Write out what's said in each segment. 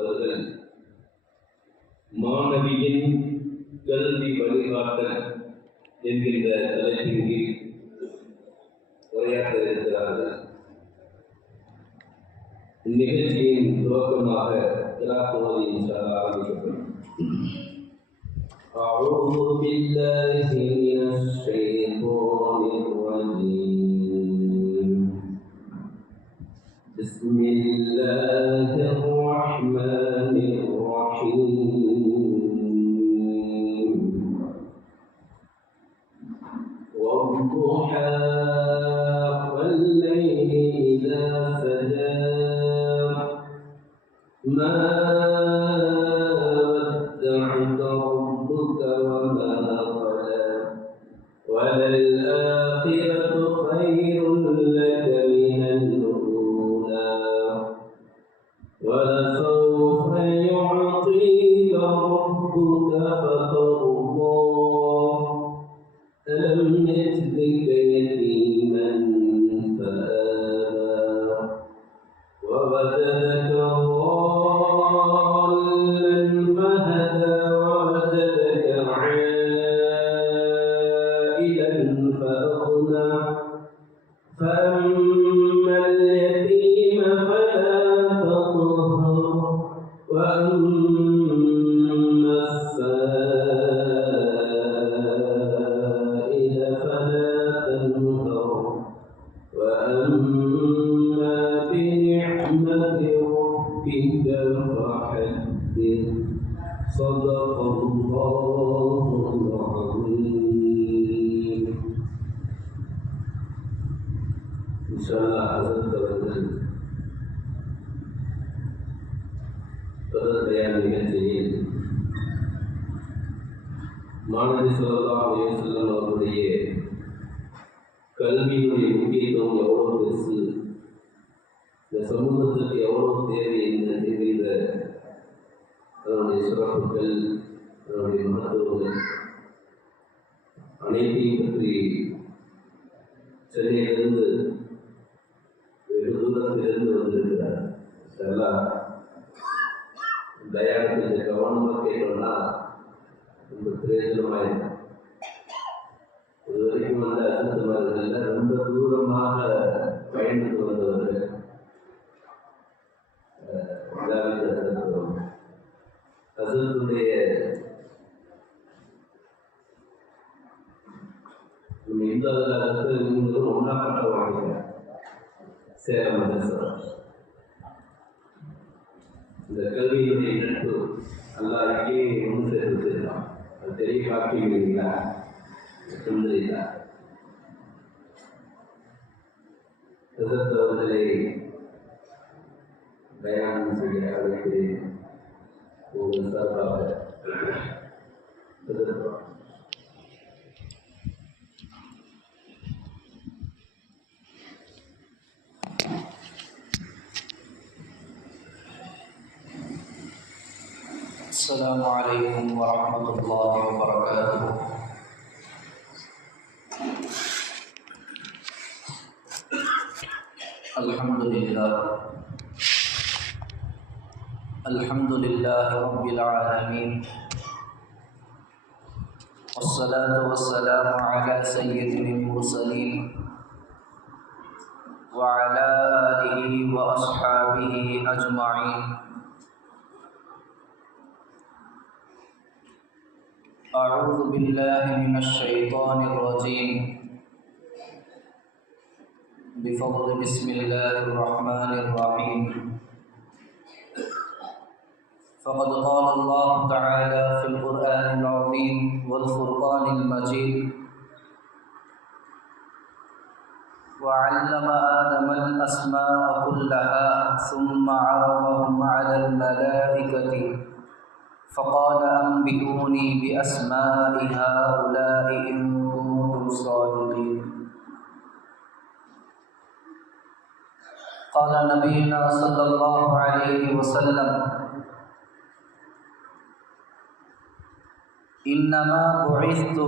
அவர்கள் மாணவியின் கல்வி வழிகாட்டல் என்கின்ற தலைப்பின் கீழ் உரையாற்ற இருக்கிறார்கள். இந்நிகழ்ச்சியின் துவக்கமாக திராக்குவதை இன்ஷா அல்லாஹ் ஆரம்பிக்கப்படும். أعوذ بالله من الشيطان الرجيم. بسم الله الرحمن الرحيم. والضحى والليل إذا سجى ما ودعك ربك وما قلى وللآخرة خير لك من الأولى ولسوف يعطيك ربك فترضى ألم يجدك يتيما فآوى ووجدك ضالا فهدى ووجدك عائلا فأغنى فأما اليتيم فلا تقهر وأما السائل فلا تنهر وأما بنعمة ربك فحدث. صدق الله العظيم. إن شاء الله عز وجل தொடர் பயான் நிகழ்ச்சியில் மாணவி ஸல்லல்லாஹு அலைஹி வஸல்லம் அவர்களுடைய கல்வியினுடைய முக்கியத்துவம் எவ்வளவு பெருசு, இந்த சமூகத்திற்கு எவ்வளவு தேவை என்கின்ற அதனுடைய சிறப்புகள், அதனுடைய மகத்துவங்கள் அனைத்தையும் பற்றி சென்னையிலிருந்து வெகு தூரத்திலிருந்து வந்திருக்கிறார். இதெல்லாம் தயாரிப்பு கொஞ்சம் கவனமாக கேட்டோம்னா ரொம்ப பிரயோஜனமாக இருக்கும். இது வரைக்கும் அசத்துமார்கள் ரொம்ப தூரமாக பயணித்து வந்தவர்கள். அசத்துடைய இந்த காலத்தில் இவங்களும் ஒன்றா பட்ட வாங்க சேலம் மதரசா. இந்த கல்வியினுடைய நட்பு எல்லாருக்கே ஒன்று சேர்த்துக்கலாம். அது தெரிய காட்டுவீங்களா சொல்லுறீங்களா? எதிர்த்தவர்களை தயானம் செய்ய அழைக்கிறேன். உங்கள் சார்பாக எதிர்ப்போம். السلام عليكم ورحمة الله وبركاته. الحمد لله رب العالمين، والصلاة والسلام على سيد المرسلين وعلى آله وأصحابه أجمعين. أعوذ بالله من الشيطان الرجيم. بفضل بسم الله الرحمن الرحيم. فقد قال الله تعالى في القرآن العظيم والفرقان المجيد: وعلم آدم الأسماء كلها ثم عرضهم على الملائكة فقال أنبئوني بأسماء هؤلاء إن كنتم صادقين. قال نبينا صلى الله عليه وسلم: إنما بعثت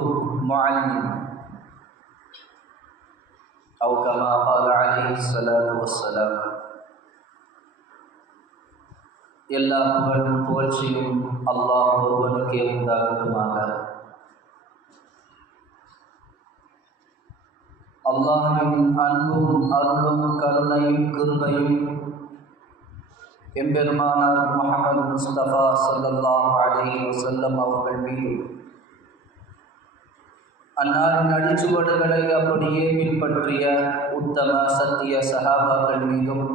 معلم، أو كما قال عليه الصلاة والسلام. எல்லா புகழும் புகழ்ச்சியும் அல்லாஹ் ஒருவனுக்கே உண்டாகட்டுமாக. அல்லாஹ்வின் அன்பும் அருளும் கருணையும் கிருபையும் எம்பெருமானார் முஹம்மது முஸ்தபா ஸல்லல்லாஹு அலைஹி வஸல்லம் அவர்கள் மீது, அன்னாரின் அடிச்சுவடுகளை அப்படியே பின்பற்றிய உத்தம சத்திய சஹாபாக்கள் மீதும்,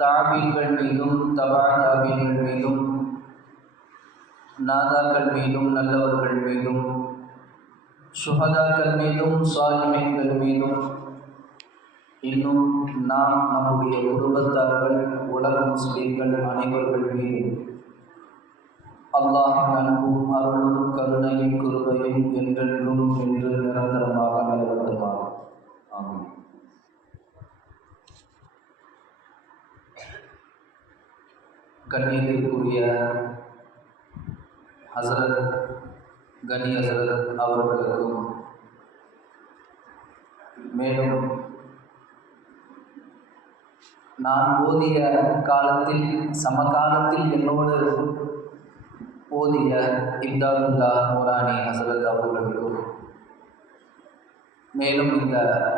தாபீன்கள் மீதும், தபா தாபீன்கள் மீதும், நாதாக்கள் மீதும், நல்லவர்கள் மீதும், சுஹதாக்கள் மீதும், சாலிமீன்கள் மீதும், இன்னும் நாம் நம்முடைய குடும்பத்தார்கள், உலக முஸ்லிம்கள் அனைவர்கள் மீதும் அல்லாஹ் அன்பும் அருளும் கருணையும் கிருபையும் என்றென்றும் என்று நிரந்தரமாக நிலவட்டுமாக. ஆமென். கண்ணியத்திற்குரிய ஹஸரத் கனி ஹஸரத் அவர்களுக்கும், மேலும் நான் ஓதிய காலத்தில் சமகாலத்தில் என்னோடு ஓதிய இம்தாதுல்லா நூரானி ஹஸரத் அவர்களுக்கும், மேலும் இந்த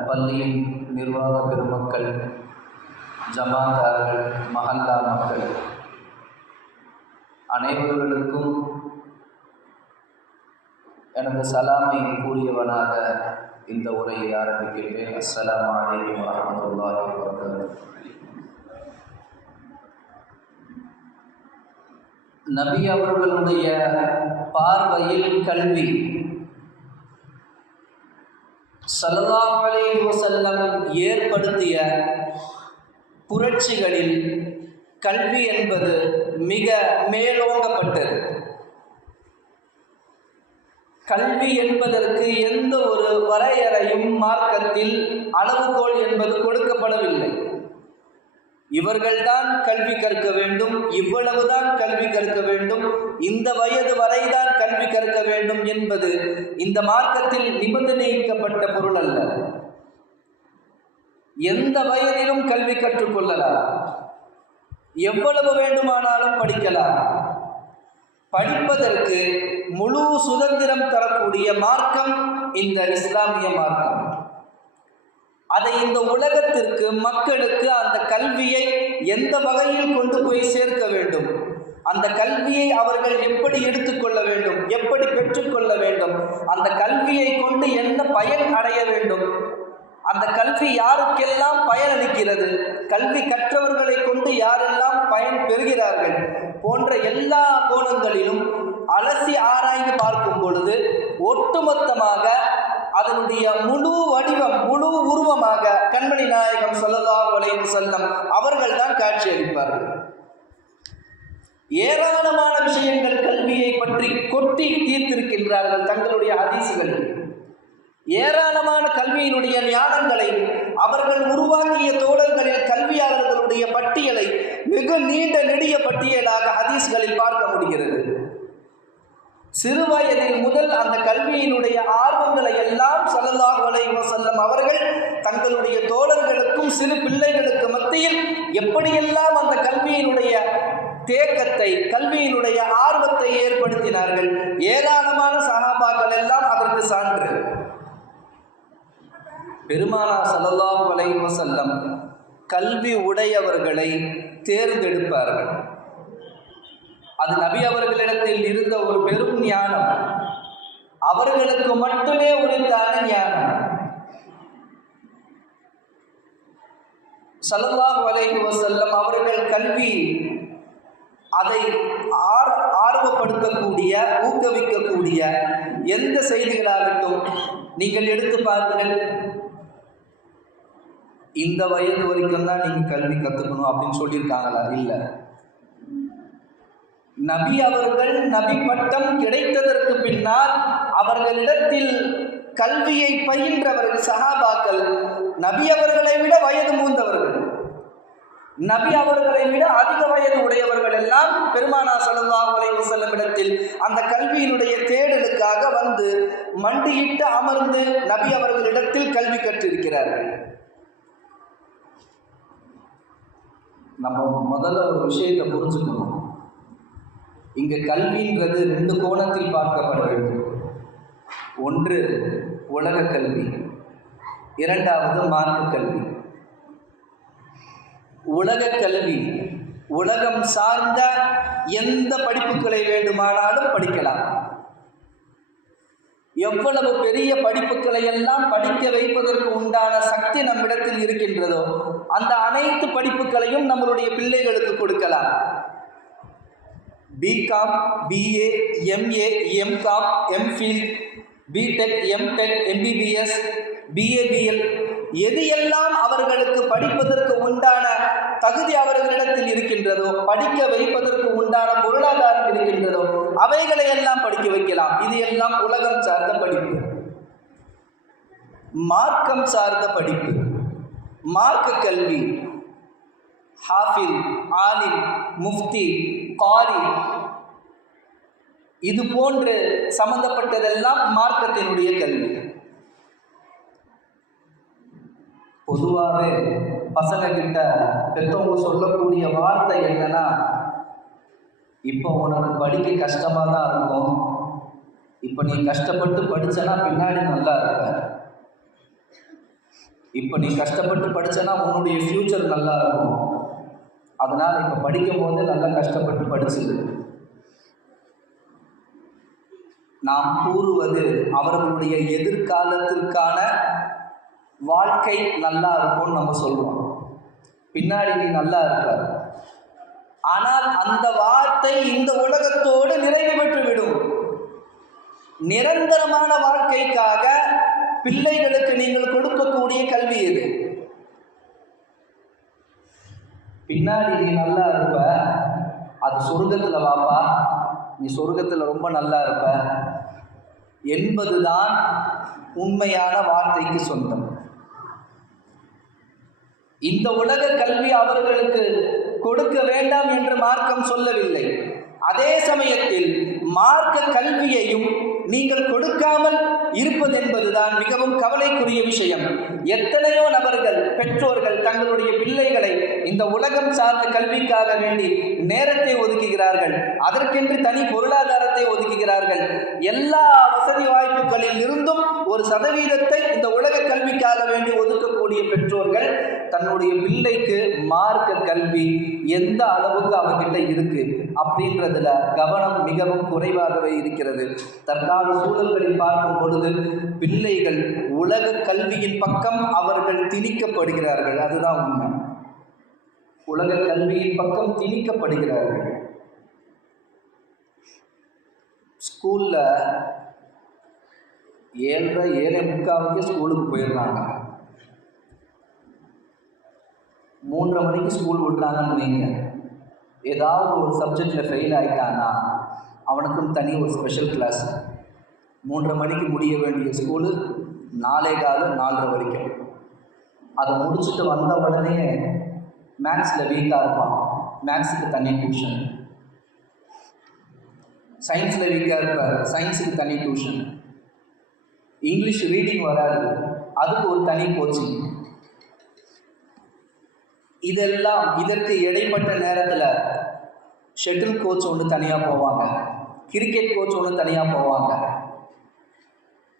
பள்ளியின் நிர்வாக பெருமக்கள், ஜமாத்தார்கள், மஹல்லா மக்கள் அனைவர்களுக்கும் எனது சலாமை கூறியவனாக இந்த உரையை ஆரம்பிக்கின்றேன். அஸ்ஸலாமு அலைக்கும் வரஹ்மத்துல்லாஹி வபரகாத்துஹு. நபி அவர்களுடைய பார்வையில் கல்வி ஸல்லல்லாஹு அலைஹி வஸல்லம் ஏற்படுத்திய புரட்சிகளில் கல்வி என்பது மிக மேலோங்கப்பட்டது. கல்வி என்பதற்கு எந்த ஒரு வரையறையும் மார்க்கத்தில் அளவுகோல் என்பது கொடுக்கப்படவில்லை. இவர்கள்தான் கல்வி கற்க வேண்டும், இவ்வளவுதான் கல்வி கற்க வேண்டும், இந்த வயது வரைதான் கல்வி கற்க வேண்டும் என்பது இந்த மார்க்கத்தில் நிபந்தனைக்கப்பட்ட பொருள் அல்ல. எந்த வயதிலும் கல்வி கற்றுக்கொள்ளலாம், எவ்வளவு வேண்டுமானாலும் படிக்கலாம். படிப்பதற்கு முழு சுதந்திரம் தரக்கூடிய மார்க்கம் இந்த இஸ்லாமிய மார்க்கம். அதை இந்த உலகத்திற்கு, மக்களுக்கு அந்த கல்வியை எந்த வகையில் கொண்டு போய் சேர்க்க வேண்டும், அந்த கல்வியை அவர்கள் எப்படி எடுத்துக்கொள்ள வேண்டும், எப்படி பெற்றுக்கொள்ள வேண்டும், அந்த கல்வியை கொண்டு என்ன பயன் அடைய வேண்டும், அந்த கல்வி யாருக்கெல்லாம் பயனளிக்கிறது, கல்வி கற்றவர்களை கொண்டு யாரெல்லாம் பயன் பெறுகிறார்கள் போன்ற எல்லா கோணங்களிலும் அலசி ஆராய்ந்து பார்க்கும் பொழுது ஒட்டுமொத்தமாக அதனுடைய முழு வடிவம், முழு உருவமாக கண்மணி நாயகம் ஸல்லல்லாஹு அலைஹி வஸல்லம் அவர்கள் தான் காட்சி அளிப்பார்கள். ஏராளமான விஷயங்கள் கல்வியை பற்றி கொட்டி தீர்த்திருக்கின்றார்கள் தங்களுடைய ஹதீஸ்களில். ஏராளமான கல்வியினுடைய ஞானங்களை அவர்கள் உருவாக்கிய தோழர்களில் கல்வியாளர்களுடைய பட்டியலை மிக நீண்ட நெடிய பட்டியலாக ஹதீஸ்களில் பார்க்க முடிகிறது. சிறு வயதில் முதல் அந்த கல்வியினுடைய ஆர்வங்களை எல்லாம் ஸல்லல்லாஹு அலைஹி வஸல்லம் அவர்கள் தங்களுடைய தோழர்களுக்கும் சிறு பிள்ளைகளுக்கு மத்தியில் எப்படியெல்லாம் அந்த கல்வியினுடைய தேக்கத்தை, கல்வியினுடைய ஆர்வத்தை ஏற்படுத்தினார்கள். ஏராளமான சஹாபாக்கள் எல்லாம் அதற்கு சான்று. பெருமானார் ஸல்லல்லாஹு அலைஹி வஸல்லம் கல்வி உடையவர்களை தேர்ந்தெடுப்பார்கள். அது நபி அவர்களிடத்தில் இருந்த ஒரு பெரும் ஞானம், அவர்களுக்கு மட்டுமே உரித்தான ஞானம். ஸல்லல்லாஹு அலைஹி வஸல்லம் அவர்கள் கல்வி அதை ஆர்வப்படுத்தக்கூடிய, ஊக்குவிக்கக்கூடிய எந்த செய்திகளாகட்டும் நீங்கள் எடுத்து பாருங்கள். இந்த வயது வரைக்கும் தான் நீங்கள் கல்வி கற்றுக்கணும் அப்படின்னு சொல்லியிருக்காங்களா? இல்லை. நபி அவர்கள் நபி பட்டம் கிடைத்ததற்கு பின்னால் அவர்களிடத்தில் கல்வியை பயின்றவர்கள் சஹாபாக்கள் நபி அவர்களை விட வயது மூந்தவர்கள், நபி அவர்களை விட அதிக வயது உடையவர்கள் எல்லாம் பெருமானார் ஸல்லல்லாஹு அலைஹி வஸல்லம் இடத்தில் அந்த கல்வியினுடைய தேடலுக்காக வந்து மண்டியிட்டு அமர்ந்து நபி அவர்களிடத்தில் கல்வி கற்றிருக்கிறார்கள். நம்ம முதல்ல ஒரு விஷயத்தை புரிஞ்சுக்கணும். இங்கே கல்வின்றது 2 கோணத்தில் பார்க்கப்பட வேண்டும். ஒன்று உலக கல்வி, இரண்டாவது மார்க்க கல்வி. உலக கல்வி உலகம் சார்ந்த எந்த படிப்புகளை வேண்டுமானாலும் படிக்கலாம். எவ்வளவு பெரிய படிப்புகளை எல்லாம் படிக்க வைப்பதற்கு உண்டான சக்தி நம்மிடத்தில் இருக்கின்றதோ அந்த அனைத்து படிப்புகளையும் நம்மளுடைய பிள்ளைகளுக்கு கொடுக்கலாம். BCom, BA, MA, MCom, MPhil, BTech, MTech, MBBS, BABL, எது எல்லாம் அவர்களுக்கு படிப்பதற்கு உண்டான தகுதி அவர்களிடத்தில் இருக்கின்றதோ, படிக்க வைப்பதற்கு உண்டான பொருளாதாரம் இருக்கின்றதோ அவைகளை எல்லாம் படிக்க வைக்கலாம். இது எல்லாம் உலகம் சார்ந்த படிப்பு. மார்க்கம் சார்ந்த படிப்பு, மார்க்க கல்வி, ஹாஃபில், ஆலிம், முஃப்தி, காரி, இது போன்று சம்பந்தப்பட்டதெல்லாம் மார்க்கத்தினுடைய கல்வி. பொதுவாகவே பசங்க கிட்ட பெற்றவங்க சொல்லக்கூடிய வார்த்தை என்னன்னா, இப்போ உனக்கு படிக்க கஷ்டமாக தான் இருக்கும், இப்போ நீ கஷ்டப்பட்டு படிச்சனா பின்னாடி நல்லா இருப்ப, இப்போ நீ கஷ்டப்பட்டு படிச்சனா உன்னுடைய ஃப்யூச்சர் நல்லா இருக்கும், அதனால் இப்போ படிக்கும் போது நல்லா கஷ்டப்பட்டு படிச்சுது. நாம் கூறுவது அவர்களுடைய எதிர்காலத்திற்கான வாழ்க்கை நல்லா இருக்கும்னு நம்ம சொல்றோம். பின்னாடி நீ நல்லா இருக்க. ஆனால் அந்த வார்த்தை இந்த உலகத்தோடு நிறைவு பெற்றுவிடும். நிரந்தரமான வாழ்க்கைக்காக பிள்ளைகளுக்கு நீங்கள் கொடுக்கக்கூடிய கல்வி எது? பின்னாடி நீ நல்லா இருப்ப, அது சொர்க்கத்தில் வாப்பா, நீ சொர்க்கத்தில் ரொம்ப நல்லா இருப்ப என்பதுதான் உண்மையான வார்த்தைக்கு சொந்தம். இந்த உலக கல்வி அவர்களுக்கு கொடுக்க வேண்டாம் என்று மார்க்கம் சொல்லவில்லை. அதே சமயத்தில் மார்க்க கல்வியையும் நீங்கள் கொடுக்காமல் இருப்பது என்பதுதான் மிகவும் கவலைக்குரிய விஷயம். எத்தனையோ நபர்கள், பெற்றோர்கள் தங்களுடைய பிள்ளைகளை இந்த உலகம் சார்ந்த கல்விக்காக வேண்டி நேரத்தை ஒதுக்குகிறார்கள், அதற்கென்று தனி பொருளாதாரத்தை ஒதுக்குகிறார்கள். எல்லா வசதி வாய்ப்புகளில் இருந்தும் 1% இந்த உலக கல்விக்காக வேண்டி ஒதுக்கக்கூடிய பெற்றோர்கள் தன்னுடைய பிள்ளைக்கு மார்க்க கல்வி எந்த அளவுக்கு அவங்கிட்ட இருக்கு அப்படின்றதுல கவனம் மிகவும் குறைவாகவே இருக்கிறது. தற்கால சூழல்களில் பார்க்கும் பொழுது பிள்ளைகள் உலக கல்வியின் பக்கம் அவர்கள் திணிக்கப்படுகிறார்கள். அதுதான் உண்மை. உலக கல்வியின் பக்கம் திணிக்கப்படுகிறார்கள். ஸ்கூல்ல 7:30 ஸ்கூலுக்கு போயிடுறாங்க. 3:30 மணிக்கு ஸ்கூல் விடுறாங்கன்னு வைங்க. ஏதாவது ஒரு சப்ஜெக்டில் ஃபெயில் ஆகிட்டானா அவனுக்கும் தனி ஒரு ஸ்பெஷல் கிளாஸ். 3:30 மணிக்கு முடிய வேண்டிய ஸ்கூலு 4:15 வரைக்கும். அதை முடிச்சுட்டு வந்த உடனே மேக்ஸில் வீக்காக இருப்பான், மேக்ஸுக்கு தனி டியூஷன். சயின்ஸில் வீக்காக இருப்பார், சயின்ஸுக்கு தனி டியூஷன். இங்கிலீஷ் ரீடிங் வராது, அதுக்கு ஒரு தனி கோச்சிங். இதெல்லாம் இதற்கு இடைப்பட்ட நேரத்தில் ஷட்டில் கோச் ஒன்று தனியாக போவாங்க, கிரிக்கெட் கோச் ஒன்று தனியாக போவாங்க.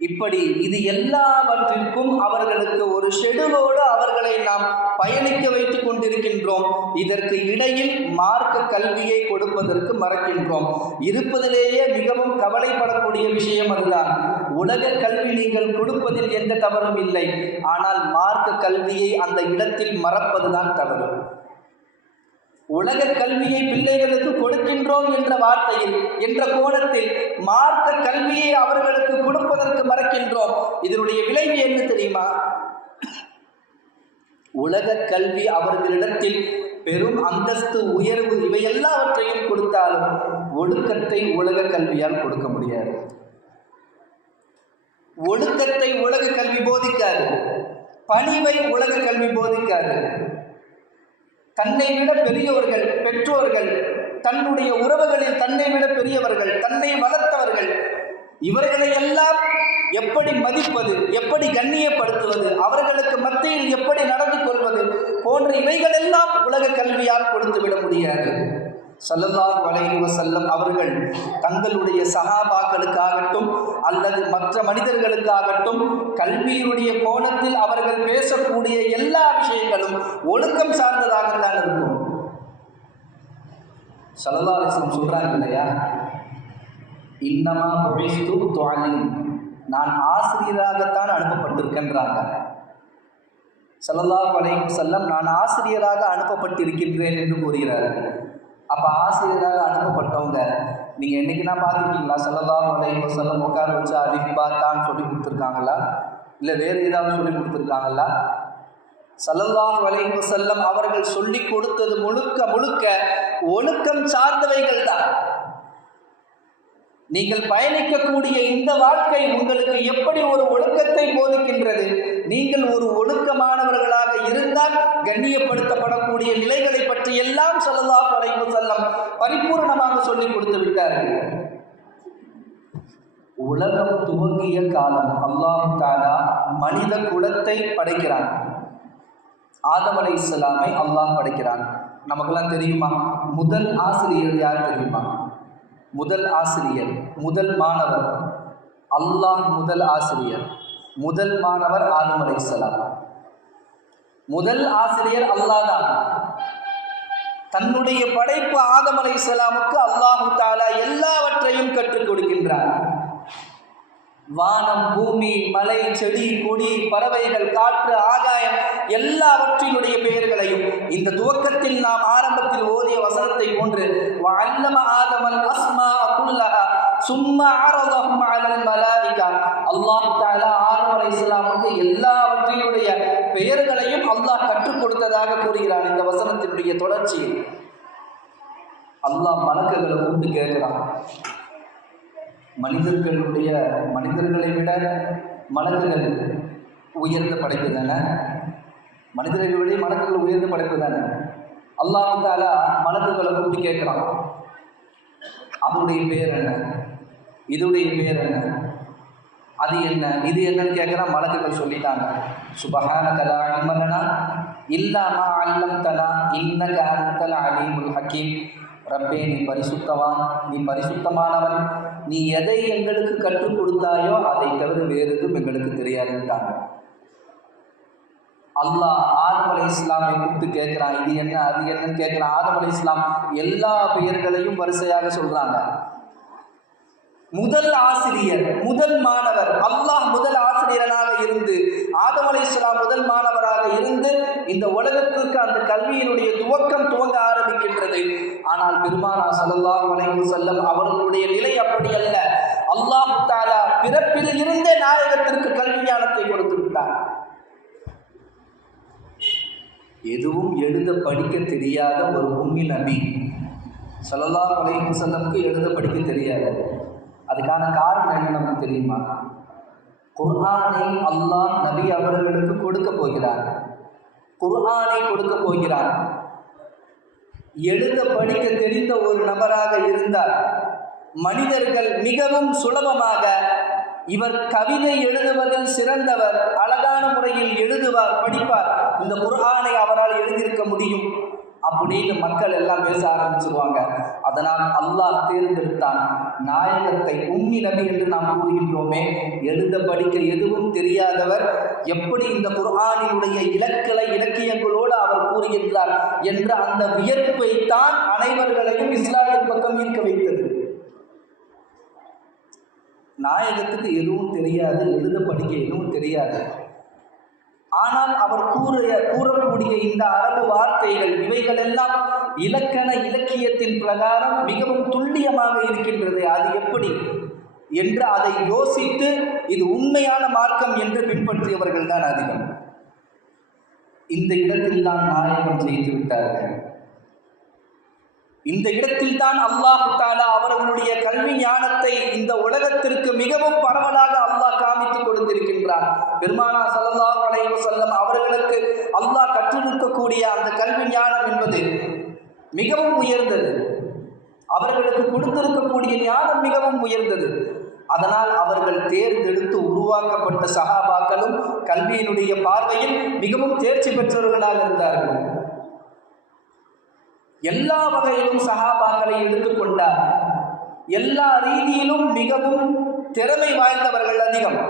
இப்படி இது எல்லாவற்றிற்கும் அவர்களுக்கு ஒரு ஷெடியூலோடு அவர்களை நாம் பயணிக்க வைத்துக் கொண்டிருக்கின்றோம். இதற்கு இடையில் மார்க்க கல்வியை கொடுப்பதற்கு மறக்கின்றோம். இருப்பதிலேயே மிகவும் கவலைப்படக்கூடிய விஷயம் அதுதான். உலக கல்வி நீங்கள் கொடுப்பதில் எந்த தவறும் இல்லை, ஆனால் மார்க்க கல்வியை அந்த இடத்தில் மறப்பதுதான் தவறு. உலக கல்வியை பிள்ளைகளுக்கு கொடுக்கின்றோம் என்ற வார்த்தையில், என்ற கோணத்தில் மார்க்க கல்வியை அவர்களுக்கு கொடுப்பதற்கு மறக்கின்றோம். இதனுடைய விளைவு என்ன தெரியுமா? உலக கல்வி அவர்களிடத்தில் பெரும் அந்தஸ்து, உயர்வு இவை எல்லாவற்றையும் கொடுத்தாலும் ஒழுக்கத்தை உலக கல்வியால் கொடுக்க முடியாது. ஒழுக்கத்தை உலக கல்வி போதிக்காது, பணிவை உலக கல்வி போதிக்காது. தன்னை விட பெரியவர்கள், பெற்றோர்கள், தன்னுடைய உறவுகளில் தன்னை விட பெரியவர்கள், தன்னை வளர்த்தவர்கள், இவர்களை எல்லாம் எப்படி மதிப்பது, எப்படி கண்ணியப்படுத்துவது, அவர்களுக்கு மத்தியில் எப்படி நடந்து கொள்வது போன்ற இவைகளெல்லாம் உலக கல்வியால் கொடுத்துவிட முடியாது. ஸல்லல்லாஹு அலைஹி வஸல்லம் அவர்கள் தங்களுடைய சஹாபாக்களுக்காகட்டும் அல்லது மற்ற மனிதர்களுக்காகட்டும் கல்வியினுடைய கோணத்தில் அவர்கள் பேசக்கூடிய எல்லா விஷயங்களும் ஒழுக்கம் சார்ந்ததாகத்தான் இருக்கும். ஸல்லல்லாஹு அலைஹி வஸல்லம் சொல்றாங்க இல்லையா, இன்னமா புஇஸ்து துஅல்லிம், நான் ஆசிரியராகத்தான் அனுப்பப்பட்டிருக்கின்றாங்க. ஸல்லல்லாஹு அலைஹி வஸல்லம் நான் ஆசிரியராக அனுப்பப்பட்டிருக்கின்றேன் என்று கூறுகிறார்கள். அப்போ ஆசிரியராக அனுப்பப்பட்டவங்க நீங்கள் என்றைக்குன்னா பார்த்துருக்கீங்களா? ஸல்லல்லாஹு அலைஹி வஸல்லம் உட்கார வச்சு அலிஃப் பா தான் சொல்லி கொடுத்துருக்காங்களா? இல்லை வேறு ஏதாவது சொல்லி கொடுத்துருக்காங்களா? ஸல்லல்லாஹு அலைஹி வஸல்லம் அவர்கள் சொல்லி கொடுத்தது முழுக்க முழுக்க ஒழுக்கம் சார்ந்தவைகள் தான். நீங்கள் பயணிக்கக்கூடிய இந்த வாழ்க்கை உங்களுக்கு எப்படி ஒரு ஒழுக்கத்தை போதிக்கின்றது? நீங்கள் ஒரு ஒழுக்கமானவர்களாக இருந்தால் கண்ணியப்படுத்தப்படக்கூடிய நிலைகளை பற்றி எல்லாம் ஸல்லல்லாஹு அலைஹி வஸல்லம் பரிபூர்ணமாக சொல்லிக் கொடுத்து விட்டார்கள். உலகம் துவங்கிய காலம் அல்லாஹ் தஆலா மனித குலத்தை படைக்கிறான். ஆதம் அலைஹிஸ்ஸலாமை அல்லாஹ் படைக்கிறான். நமக்கெல்லாம் தெரியுமா? முதல் ஆசிரியர் யார் தெரியுமா? முதல் ஆசிரியர், முதல் மாணவர் அல்லாஹ். முதல் ஆசிரியர், முதல் மாணவர் ஆதம் அலைஹிஸ்ஸலாம். முதல் ஆசிரியர் அல்லாஹ் தான். தன்னுடைய படைப்பு ஆதம் அலைஹிஸ்ஸலாமுக்கு அல்லாஹ் தஆலா எல்லாவற்றையும் கற்றுக் கொடுக்கின்றார். வானம், பூமி, மலை, செடி, கொடி, பறவைகள், காற்று, ஆகாயம் எல்லாவற்றினுடைய பெயர்களையும் இந்த துவக்கத்தில் நாம் ஆரம்பத்தில் ஓதிய வசனத்தை போன்று வஅல்லம ஆதமல் அஸ்மாஅ குல்லஹா சும்ம அரதஹும் அலல் மலாயிகா, அல்லாஹ் தஆலா ஆதம் அலைஹிஸ்ஸலாமுக்கு எல்லாவற்றினுடைய பெயர்களையும் அல்லாஹ் கற்றுக் கொடுத்ததாக கூறுகிறான். இந்த வசனத்தினுடைய தொடர்ச்சி அல்லாஹ் மலக்குகளை கூப்பிட்டு கேட்கிறான். மனிதர்களை விட மலக்குகள் உயர்ந்த படைப்பு தானே? மனிதர்களை விட மலக்குகள் உயர்ந்த படைப்பு தானே? அல்லாஹ் தஆலா மலக்குகளை கூப்பிட்டு கேட்குறான், அதனுடைய பேர் என்ன, இதனுடைய பேர் என்ன, அது என்ன, இது என்னன்னு கேட்குறான். மலக்குகள் சொல்லிட்டாங்க, சுபஹானக லா இல்ம லனா இல்லா மா அல்லம்தனா இன்னக அன்தல் அலீமுல் ஹக்கீம். ரப்பே, நீ பரிசுத்தவான், நீ பரிசுத்தமானவன், நீ எதை எங்களுக்கு கற்றுக் கொடுத்தாயோ அதை தவிர வேறு எதுவும் எங்களுக்கு தெரியாதுன்ட்டாங்க. அல்லாஹ் ஆதம் அலைஹிஸ்ஸலாமை கூப்பிட்டு கேட்குறான், இது என்ன அது என்னன்னு கேட்குறான். ஆதம் அலைஹிஸ்ஸலாம் எல்லா பெயர்களையும் வரிசையாக சொல்றாங்க. முதல் ஆசிரியர், முதல் மாணவர் அல்லாஹ் முதல் ஆசிரியராக இருந்து, ஆதம் அலைஹிஸ்ஸலாம் முதல் மாணவராக இருந்து இந்த உலகத்திற்கு அந்த கல்வியினுடைய துவங்க ஆரம்பிக்கின்றது. ஆனால் பெருமானார் ஸல்லல்லாஹு அலைஹி வஸல்லம் அவர்களுடைய நிலை அப்படி அல்ல. அல்லாஹ் தஆலா பிறப்பில் இருந்தே நாயகத்திற்கு கல்வி ஞானத்தை கொடுத்து விட்டார். எதுவும் எழுத படிக்க தெரியாத ஒரு உம்மி நபி ஸல்லல்லாஹு அலைஹி வஸல்லமுக்கு எழுத படிக்க தெரியாது. அதுக்கான காரணம் என்ன நமக்கு தெரியுமா? குர்ஆனை அல்லாஹ் நபி அவர்களுக்கு கொடுக்க போகிறார். குர்ஆனை கொடுக்க போகிறார். எழுத படிக்க தெரிந்த ஒரு நபராக இருந்தால் மனிதர்கள் மிகவும் சுலபமாக இவர் கவிதை எழுதுவதில் சிறந்தவர், அழகான முறையில் எழுதுவார், படிப்பார், இந்த குர்ஆனை அவரால் எழுதியிருக்க முடியும் அப்படின்னு மக்கள் எல்லாம் பேச ஆரம்பிச்சிருவாங்க. அதனால் அல்லாஹ் தேர்ந்தெடுத்தான் நாயகத்தை. உம்மி நபி என்று நாம் கூறுகின்றோமே, எழுத படிக்க எதுவும் தெரியாதவர் எப்படி இந்த குர்ஆனினுடைய இலக்கியங்களோடு அவர் கூறுகின்றார் என்ற அந்த வியர்ப்பை தான் அனைவர்களையும் இஸ்லாத்தின் பக்கம் ஈர்க்க வைத்தது. நாயகத்துக்கு எதுவும் தெரியாது, எழுத படிக்க எதுவும் தெரியாது. ஆனால் அவர் கூறக்கூடிய இந்த அரபு வார்த்தைகள் இவைகளெல்லாம் இலக்கியத்தின் பிரகாரம் மிகவும் துல்லியமாக இருக்கின்றது. அது எப்படி என்று அதை யோசித்து இது உண்மையான மார்க்கம் என்று பின்பற்றியவர்கள் தான் அதிகம். இந்த இடத்தில் தான் நாயகம் செய்து விட்டார்கள். இந்த இடத்தில் தான் அல்லாஹ் தஆலா அவர்களுடைய கல்வி ஞானத்தை இந்த உலகத்திற்கு மிகவும் பரவலாக அல்லாஹ் காமித்து கொடுத்திருக்கின்றார். பெருமானார் ஸல்லல்லாஹு அலைஹி வஸல்லம் அவர்களுக்கு அல்லாஹ் கற்றுக்கக்கூடிய அந்த கல்வி ஞானம் என்பது மிகவும் உயர்ந்தது. அவர்களுக்கு கொடுத்திருக்கக்கூடிய ஞானம் மிகவும் உயர்ந்தது. அதனால் அவர்கள் தேர்ந்தெடுத்து உருவாக்கப்பட்ட சஹாபாக்களும் கல்வியினுடைய பார்வையில் மிகவும் தேர்ச்சி பெற்றவர்களாக இருந்தார்கள். எல்லா வகையிலும் சஹாபாக்களை எடுத்துக்கொண்டார். எல்லா ரீதியிலும் மிகவும் திறமை வாய்ந்தவர்கள் அதிகம்.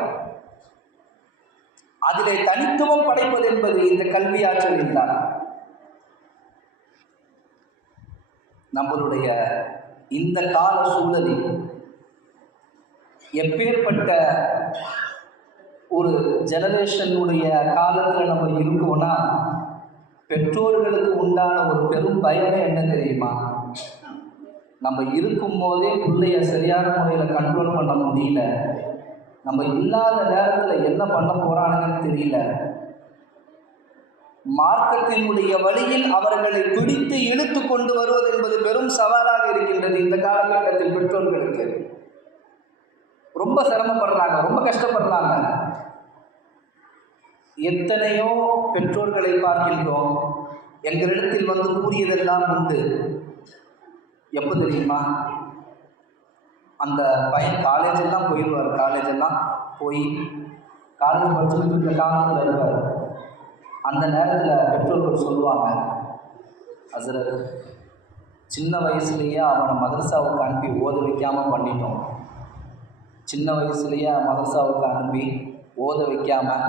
அதிலே தனித்துவம் படைப்பது என்பது இந்த கல்வி ஆற்றலில் தான். நம்மளுடைய இந்த கால சூழலில் எப்பேற்பட்ட ஒரு ஜெனரேஷனுடைய காலத்தில் நம்ம இருக்கோம்னா, பெற்றோர்களுக்கு உண்டான ஒரு பெரும் பயமே என்ன தெரியுமா? நம்ம இருக்கும் போதே பிள்ளைய சரியான முறையில் கண்ட்ரோல் பண்ண முடியல, நம்ம இல்லாத நேரத்தில் என்ன பண்ண போறானுங்கன்னு தெரியல. மார்க்கத்தினுடைய வழியில் அவர்களை பிடித்து இழுத்து கொண்டு வருவது என்பது பெரும் சவாலாக இருக்கின்றது. இந்த காலகட்டத்தில் பெற்றோர்களுக்கு ரொம்ப சிரமப்படுறாங்க, ரொம்ப கஷ்டப்படுறாங்க. எத்தனையோ பெற்றோர்களை பார்க்கின்றோம். எங்களிடத்தில் வந்து கூறியதெல்லாம் உண்டு. எப்போ தெரியுமா? அந்த பையன் காலேஜெல்லாம் போயிடுவார். காலேஜெல்லாம் போய் காலேஜ் படிச்சுட்டு இருக்க காலத்தில் இருப்பார். அந்த நேரத்தில் பெற்றோர்கள் சொல்லுவாங்க, ஹஸ்ரத் சின்ன வயசுலேயே அவனை மதரசாவுக்கு அனுப்பி ஓத வைக்காமல் பண்ணிட்டோம். சின்ன வயசுலேயே மதரசாவுக்கு அனுப்பி ஓத வைக்காமல்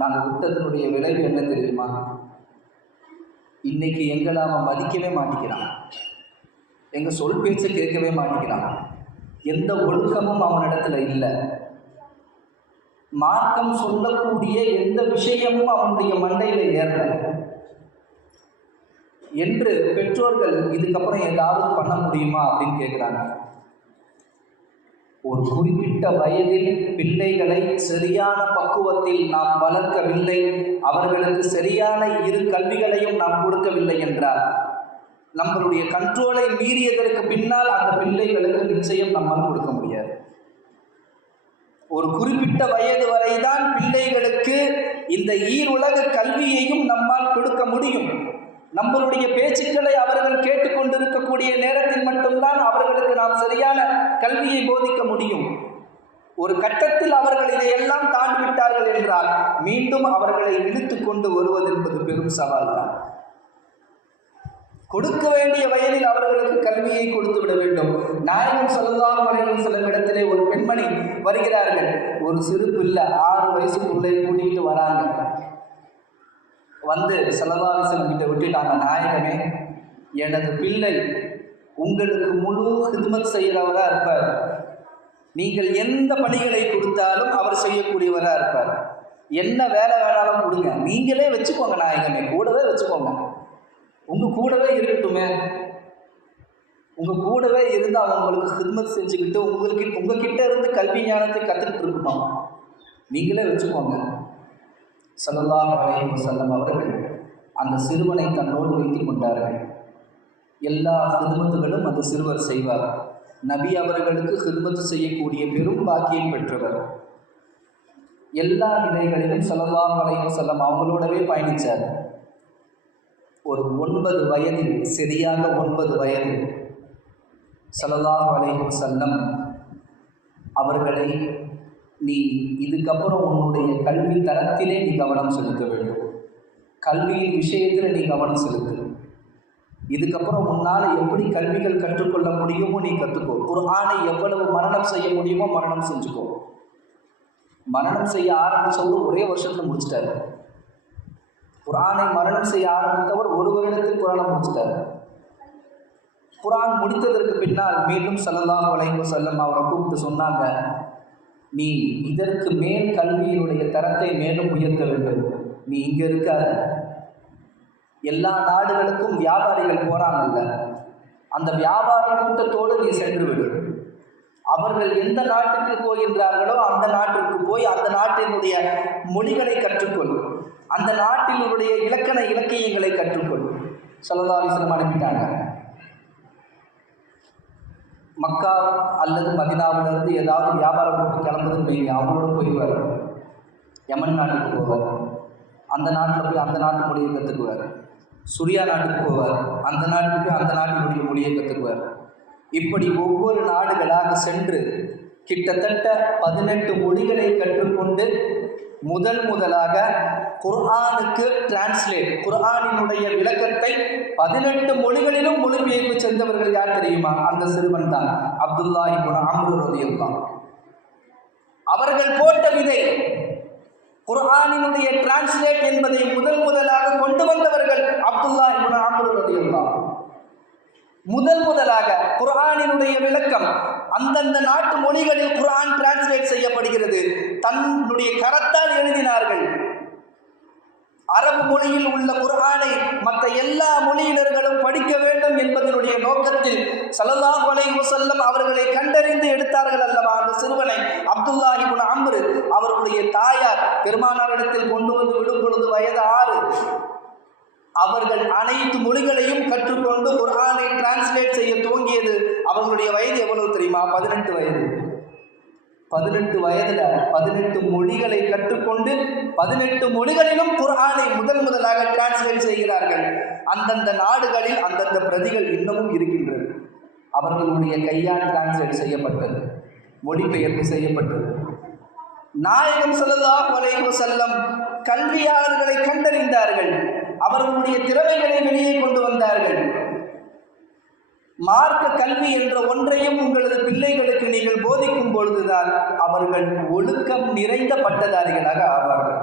நாங்கள் விட்டத்தினுடைய விளைவு என்ன தெரியுமா? இன்றைக்கி எங்களை அவன் மதிக்கவே மாட்டேங்கிறான், எங்கள் சொல் பேச்சை கேட்கவே மாட்டேங்கிறான், எந்த ஒழுக்கமும் அவனிடத்தில் இல்லை, மார்க்கம் சொல்லக்கூடிய எந்த விஷயமும் அவனுடைய மண்டையில் ஏறல என்று பெற்றோர்கள் இதுக்கப்புறம் ஏதாவது பண்ண முடியுமா அப்படின்னு கேட்குறாங்க. ஒரு குறிப்பிட்ட வயதில் பிள்ளைகளை சரியான பக்குவத்தில் நாம் வளர்க்கவில்லை, அவர்களுக்கு சரியான இரு கல்விகளையும் நாம் கொடுக்கவில்லை என்றால், நம்மளுடைய கண்ட்ரோலை மீறியதற்கு பின்னால் அந்த பிள்ளைகளுக்கு நிச்சயம் நம்மால் கொடுக்க முடியாது. ஒரு குறிப்பிட்ட வயது வரைதான் பிள்ளைகளுக்கு இந்த ஈருலக கல்வியையும் நம்மால் கொடுக்க முடியும். நம்மளுடைய பேச்சுக்களை அவர்கள் கேட்டுக்கொண்டிருக்கக்கூடிய நேரத்தில் மட்டும்தான் அவர்களுக்கு நாம் சரியான கல்வியை போதிக்க முடியும். ஒரு கட்டத்தில் அவர்கள் இதையெல்லாம் தாண்டிவிட்டார்கள் என்றால் மீண்டும் அவர்களை இழுத்து கொண்டு வருவது என்பது பெரும் சவால் தான். கொடுக்க வேண்டிய வயதில் அவர்களுக்கு கல்வியை கொடுத்து விட வேண்டும். நாயகம் ஸல்லல்லாஹு அலைஹி வஸல்லம் இடத்திலே ஒரு பெண்மணி வருகிறார்கள். ஒரு சிறு பிள்ளை 6 வயசு பிள்ளை கூட்டிகிட்டு வராங்க. வந்து ஸல்லல்லாஹு அலைஹி வஸல்லம் கிட்ட விட்டுட்டாங்க, நாயகமே எனது பிள்ளை உங்களுக்கு முழு ஹித்மத் செய்கிறவராக இருப்பார், நீங்கள் எந்த பணிகளை கொடுத்தாலும் அவர் செய்யக்கூடியவராக இருப்பார், என்ன வேலை வேணாலும் கொடுங்க, நீங்களே வச்சுக்கோங்க நாயகமே, கூடவே வச்சுக்கோங்க, உங்கள் கூடவே இருக்கட்டுமே, உங்கள் கூடவே இருந்து அவங்களுக்கு ஹித்மத் செஞ்சுக்கிட்டு உங்ககிட்ட இருந்து கல்வி ஞானத்தை கற்றுக்கிட்டு இருக்கட்டும், நீங்களே வச்சுக்கோங்க. ஸல்லல்லாஹு அலைஹி வஸல்லம் அவர்கள் அந்த சிறுவனை தன்னோடு வைத்து கொண்டார்கள். எல்லா ஹித்மத்துகளும் அந்த சிறுவர் செய்வார். நபி அவர்களுக்கு ஹித்மத் செய்யக்கூடிய பெரும் பாக்கியம் பெற்றவர். எல்லா நிலைகளிலும் ஸல்லல்லாஹு அலைஹி வஸல்லம் அவங்களோடவே பயணித்தார். ஒரு 9 வயதில், சரியாக 9 வயதில் ஸல்லல்லாஹு அலைஹி வஸல்லம் அவர்களை, நீ இதுக்கப்புறம் உன்னுடைய கல்வி தரத்திலே நீ கவனம் செலுத்த வேண்டும், கல்வியின் விஷயத்தில் நீ கவனம் செலுத்து, இதுக்கப்புறம் உன்னால் எப்படி கல்விகள் கற்றுக்கொள்ள முடியுமோ நீ கற்றுக்கோ, குர்ஆனை எவ்வளவு மரணம் செய்ய முடியுமோ மரணம் செஞ்சுக்கோ. மரணம் செய்ய ஆரம்பித்தவர் ஒரே வருஷத்தில் முடிச்சிட்டார். குர்ஆனை மரணம் செய்ய ஆரம்பித்தவர் 1 வருடத்தில் குர்ஆனை முடிச்சிட்டார். குர்ஆன் முடித்ததற்கு பின்னால் மீண்டும் ஸல்லல்லாஹு அலைஹி வஸல்லம் அவரை கூப்பிட்டு சொன்னாங்க, நீ இதற்கு மேல் கல்வியினுடைய தரத்தை மேலும் உயர்த்த வேண்டும், நீ இங்கே இருக்காத, எல்லா நாடுகளுக்கும் வியாபாரிகள் போகிறாங்கல்ல, அந்த வியாபார கூட்டத்தோடு நீ சென்று விடு, அவர்கள் எந்த நாட்டுக்கு போகின்றார்களோ அந்த நாட்டிற்கு போய் அந்த நாட்டினுடைய மொழிகளை கற்றுக்கொள், அந்த நாட்டினுடைய இலக்கண இலக்கியங்களை கற்றுக்கொள். ஸல்லல்லாஹு அலைஹி வஸல்லம் அனுப்பிட்டாங்க. மக்கா அல்லது மதினாவிலிருந்து ஏதாவது வியாபாரம் போட்டு கிளம்புதுன்னு வைங்க, அவங்களோட போயிடுவார். யமன் நாட்டுக்கு போவார், அந்த நாட்டில் போய் அந்த நாட்டு மொழியை கற்றுக்குவார். சுரியா நாட்டுக்கு போவார், அந்த நாட்டுக்கு போய் அந்த நாட்டினுடைய மொழியை கற்றுக்குவார். இப்படி ஒவ்வொரு நாடுகளாக சென்று கிட்டத்தட்ட 18 மொழிகளை கற்றுக்கொண்டு முதலாக குர்ஆனுக்கு டிரான்ஸ்லேட், குர்ஆனினுடைய விளக்கத்தை 18 மொழிகளிலும் மொழிபெயர்ப்பு சென்றவர்கள் யார் தெரியுமா? அந்த சிறுவன் தான் அப்துல்லா இப்னு அம்ர் ரலியல்லாஹு. அவர்கள் போட்ட விதை குர்ஆனினுடைய டிரான்ஸ்லேட் என்பதை முதலாக கொண்டு வந்தவர்கள் அப்துல்லா இப்னு அம்ர் ரலியல்லாஹு. முதலாக குர்ஆனினுடைய விளக்கம் அந்தந்த நாட்டு மொழிகளில் குர்ஆன் டிரான்ஸ்லேட் செய்யப்படுகிறது. தன்னுடைய கரத்தால் எழுதினார்கள். அரபு மொழியில் உள்ள குர்ஆனை மற்ற எல்லா மொழியினர்களும் படிக்க வேண்டும் என்பதனுடைய நோக்கத்தில் ஸல்லல்லாஹு அலைஹி வஸல்லம் அவர்களை கண்டறிந்து எடுத்தார்கள் அல்லவா அந்த சிறுவனை அப்துல்லா இப்னு அம்ர். அவர்களுடைய தாயார் பெருமானாரிடத்தில் கொண்டு வந்து விடும் பொழுது வயது 6. அவர்கள் அனைத்து மொழிகளையும் கற்றுக்கொண்டு குர்ஆனை டிரான்ஸ்லேட் செய்ய துவங்கியது அவர்களுடைய வயது எவ்வளவு தெரியுமா? 18 வயது. 18 வயதுல 18 மொழிகளை கற்றுக்கொண்டு 18 மொழிகளிலும் குர்ஆனை முதலாக டிரான்ஸ்லேட் செய்கிறார்கள். அந்தந்த நாடுகளில் அந்தந்த பிரதிகள் இன்னமும் இருக்கின்றது. அவர்களுடைய கையால் டிரான்ஸ்லேட் செய்யப்பட்டது, மொழிபெயர்ப்பு செய்யப்பட்டது. நாயகம் ஸல்லல்லாஹு அலைஹி வஸல்லம் கல்வியாளர்களை கண்டறிந்தார்கள். அவர்களுடைய திறமைகளை வெளியே கொண்டு வந்தார்கள். மார்க்க கல்வி என்ற ஒன்றையும் உங்களது பிள்ளைகளுக்கு நீங்கள் போதிக்கும் பொழுதுதான் அவர்கள் ஒழுக்கம் நிறைந்த பட்டதாரிகளாக ஆவார்கள்.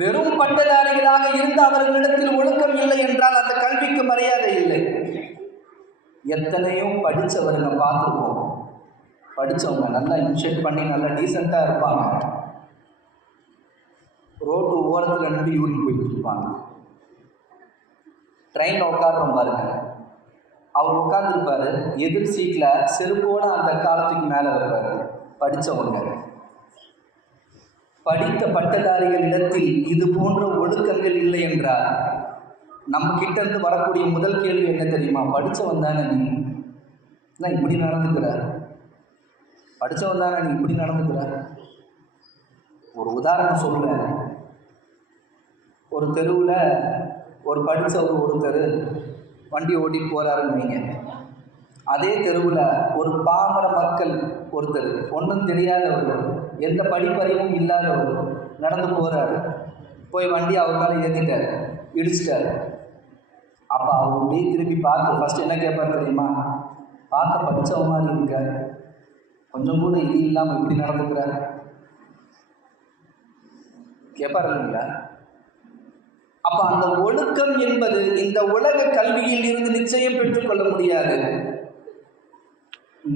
வெறும் பட்டதாரிகளாக இருந்து அவர்களிடத்தில் ஒழுக்கம் இல்லை என்றால் அந்த கல்விக்கு மரியாதை இல்லை. எத்தனையோ படித்தவர்களை பார்த்துருப்போம். படித்தவங்க நல்லா இன்ஷியேட் பண்ணி நல்லா டீசெண்டாக இருப்பாங்க. ரோட்டு ஓரத்தில் நின்று யூரின் போயிட்டு இருப்பாங்க. ட்ரெயினில் உட்காடுறோம் பாருங்க, அவர் உட்காந்துருப்பார் எதிர் சீட்டில் செருப்போடு அந்த காலத்துக்கு மேலே இருப்பார். படித்தவங்க, படித்த பட்டதாரிகளிடத்தில் இது போன்ற ஒழுக்கங்கள் இல்லை என்றால் நம்ம கிட்ட இருந்து வரக்கூடிய முதல் கேள்வி என்ன தெரியுமா? படித்தவன் தானே நீ, நான் இப்படி நடந்துக்கிறார். படித்தவன் தானே நீ இப்படி நடந்துக்கிறார். ஒரு உதாரணம் சொல்கிறேன். ஒரு தெருவில் ஒரு படித்தவர் ஒருத்தர் வண்டி ஓட்டிட்டு போகிறாருன்னு வைங்க. அதே தெருவில் ஒரு பாமர மக்கள் ஒருத்தர், ஒன்றும் தெரியாதவர், எந்த படிப்பறிவும் இல்லாதவர் நடந்து போகிறாரு. போய் வண்டி அவர் மேலே ஏற்றிட்டார், இடிச்சிட்டார். அப்போ அவர் அப்படியே திருப்பி பார்த்து ஃபஸ்ட்டு என்ன கேட்பார் தெரியுமா? பார்க்க படித்தவ மாதிரி இருக்கார், கொஞ்சம் கூட இது இல்லாமல் இப்படி நடந்துக்கிறார் கேட்பார் இல்லைங்களா? அப்போ அந்த ஒழுக்கம் என்பது இந்த உலக கல்வியில் இருந்து நிச்சயம் பெற்றுக்கொள்ள முடியாது.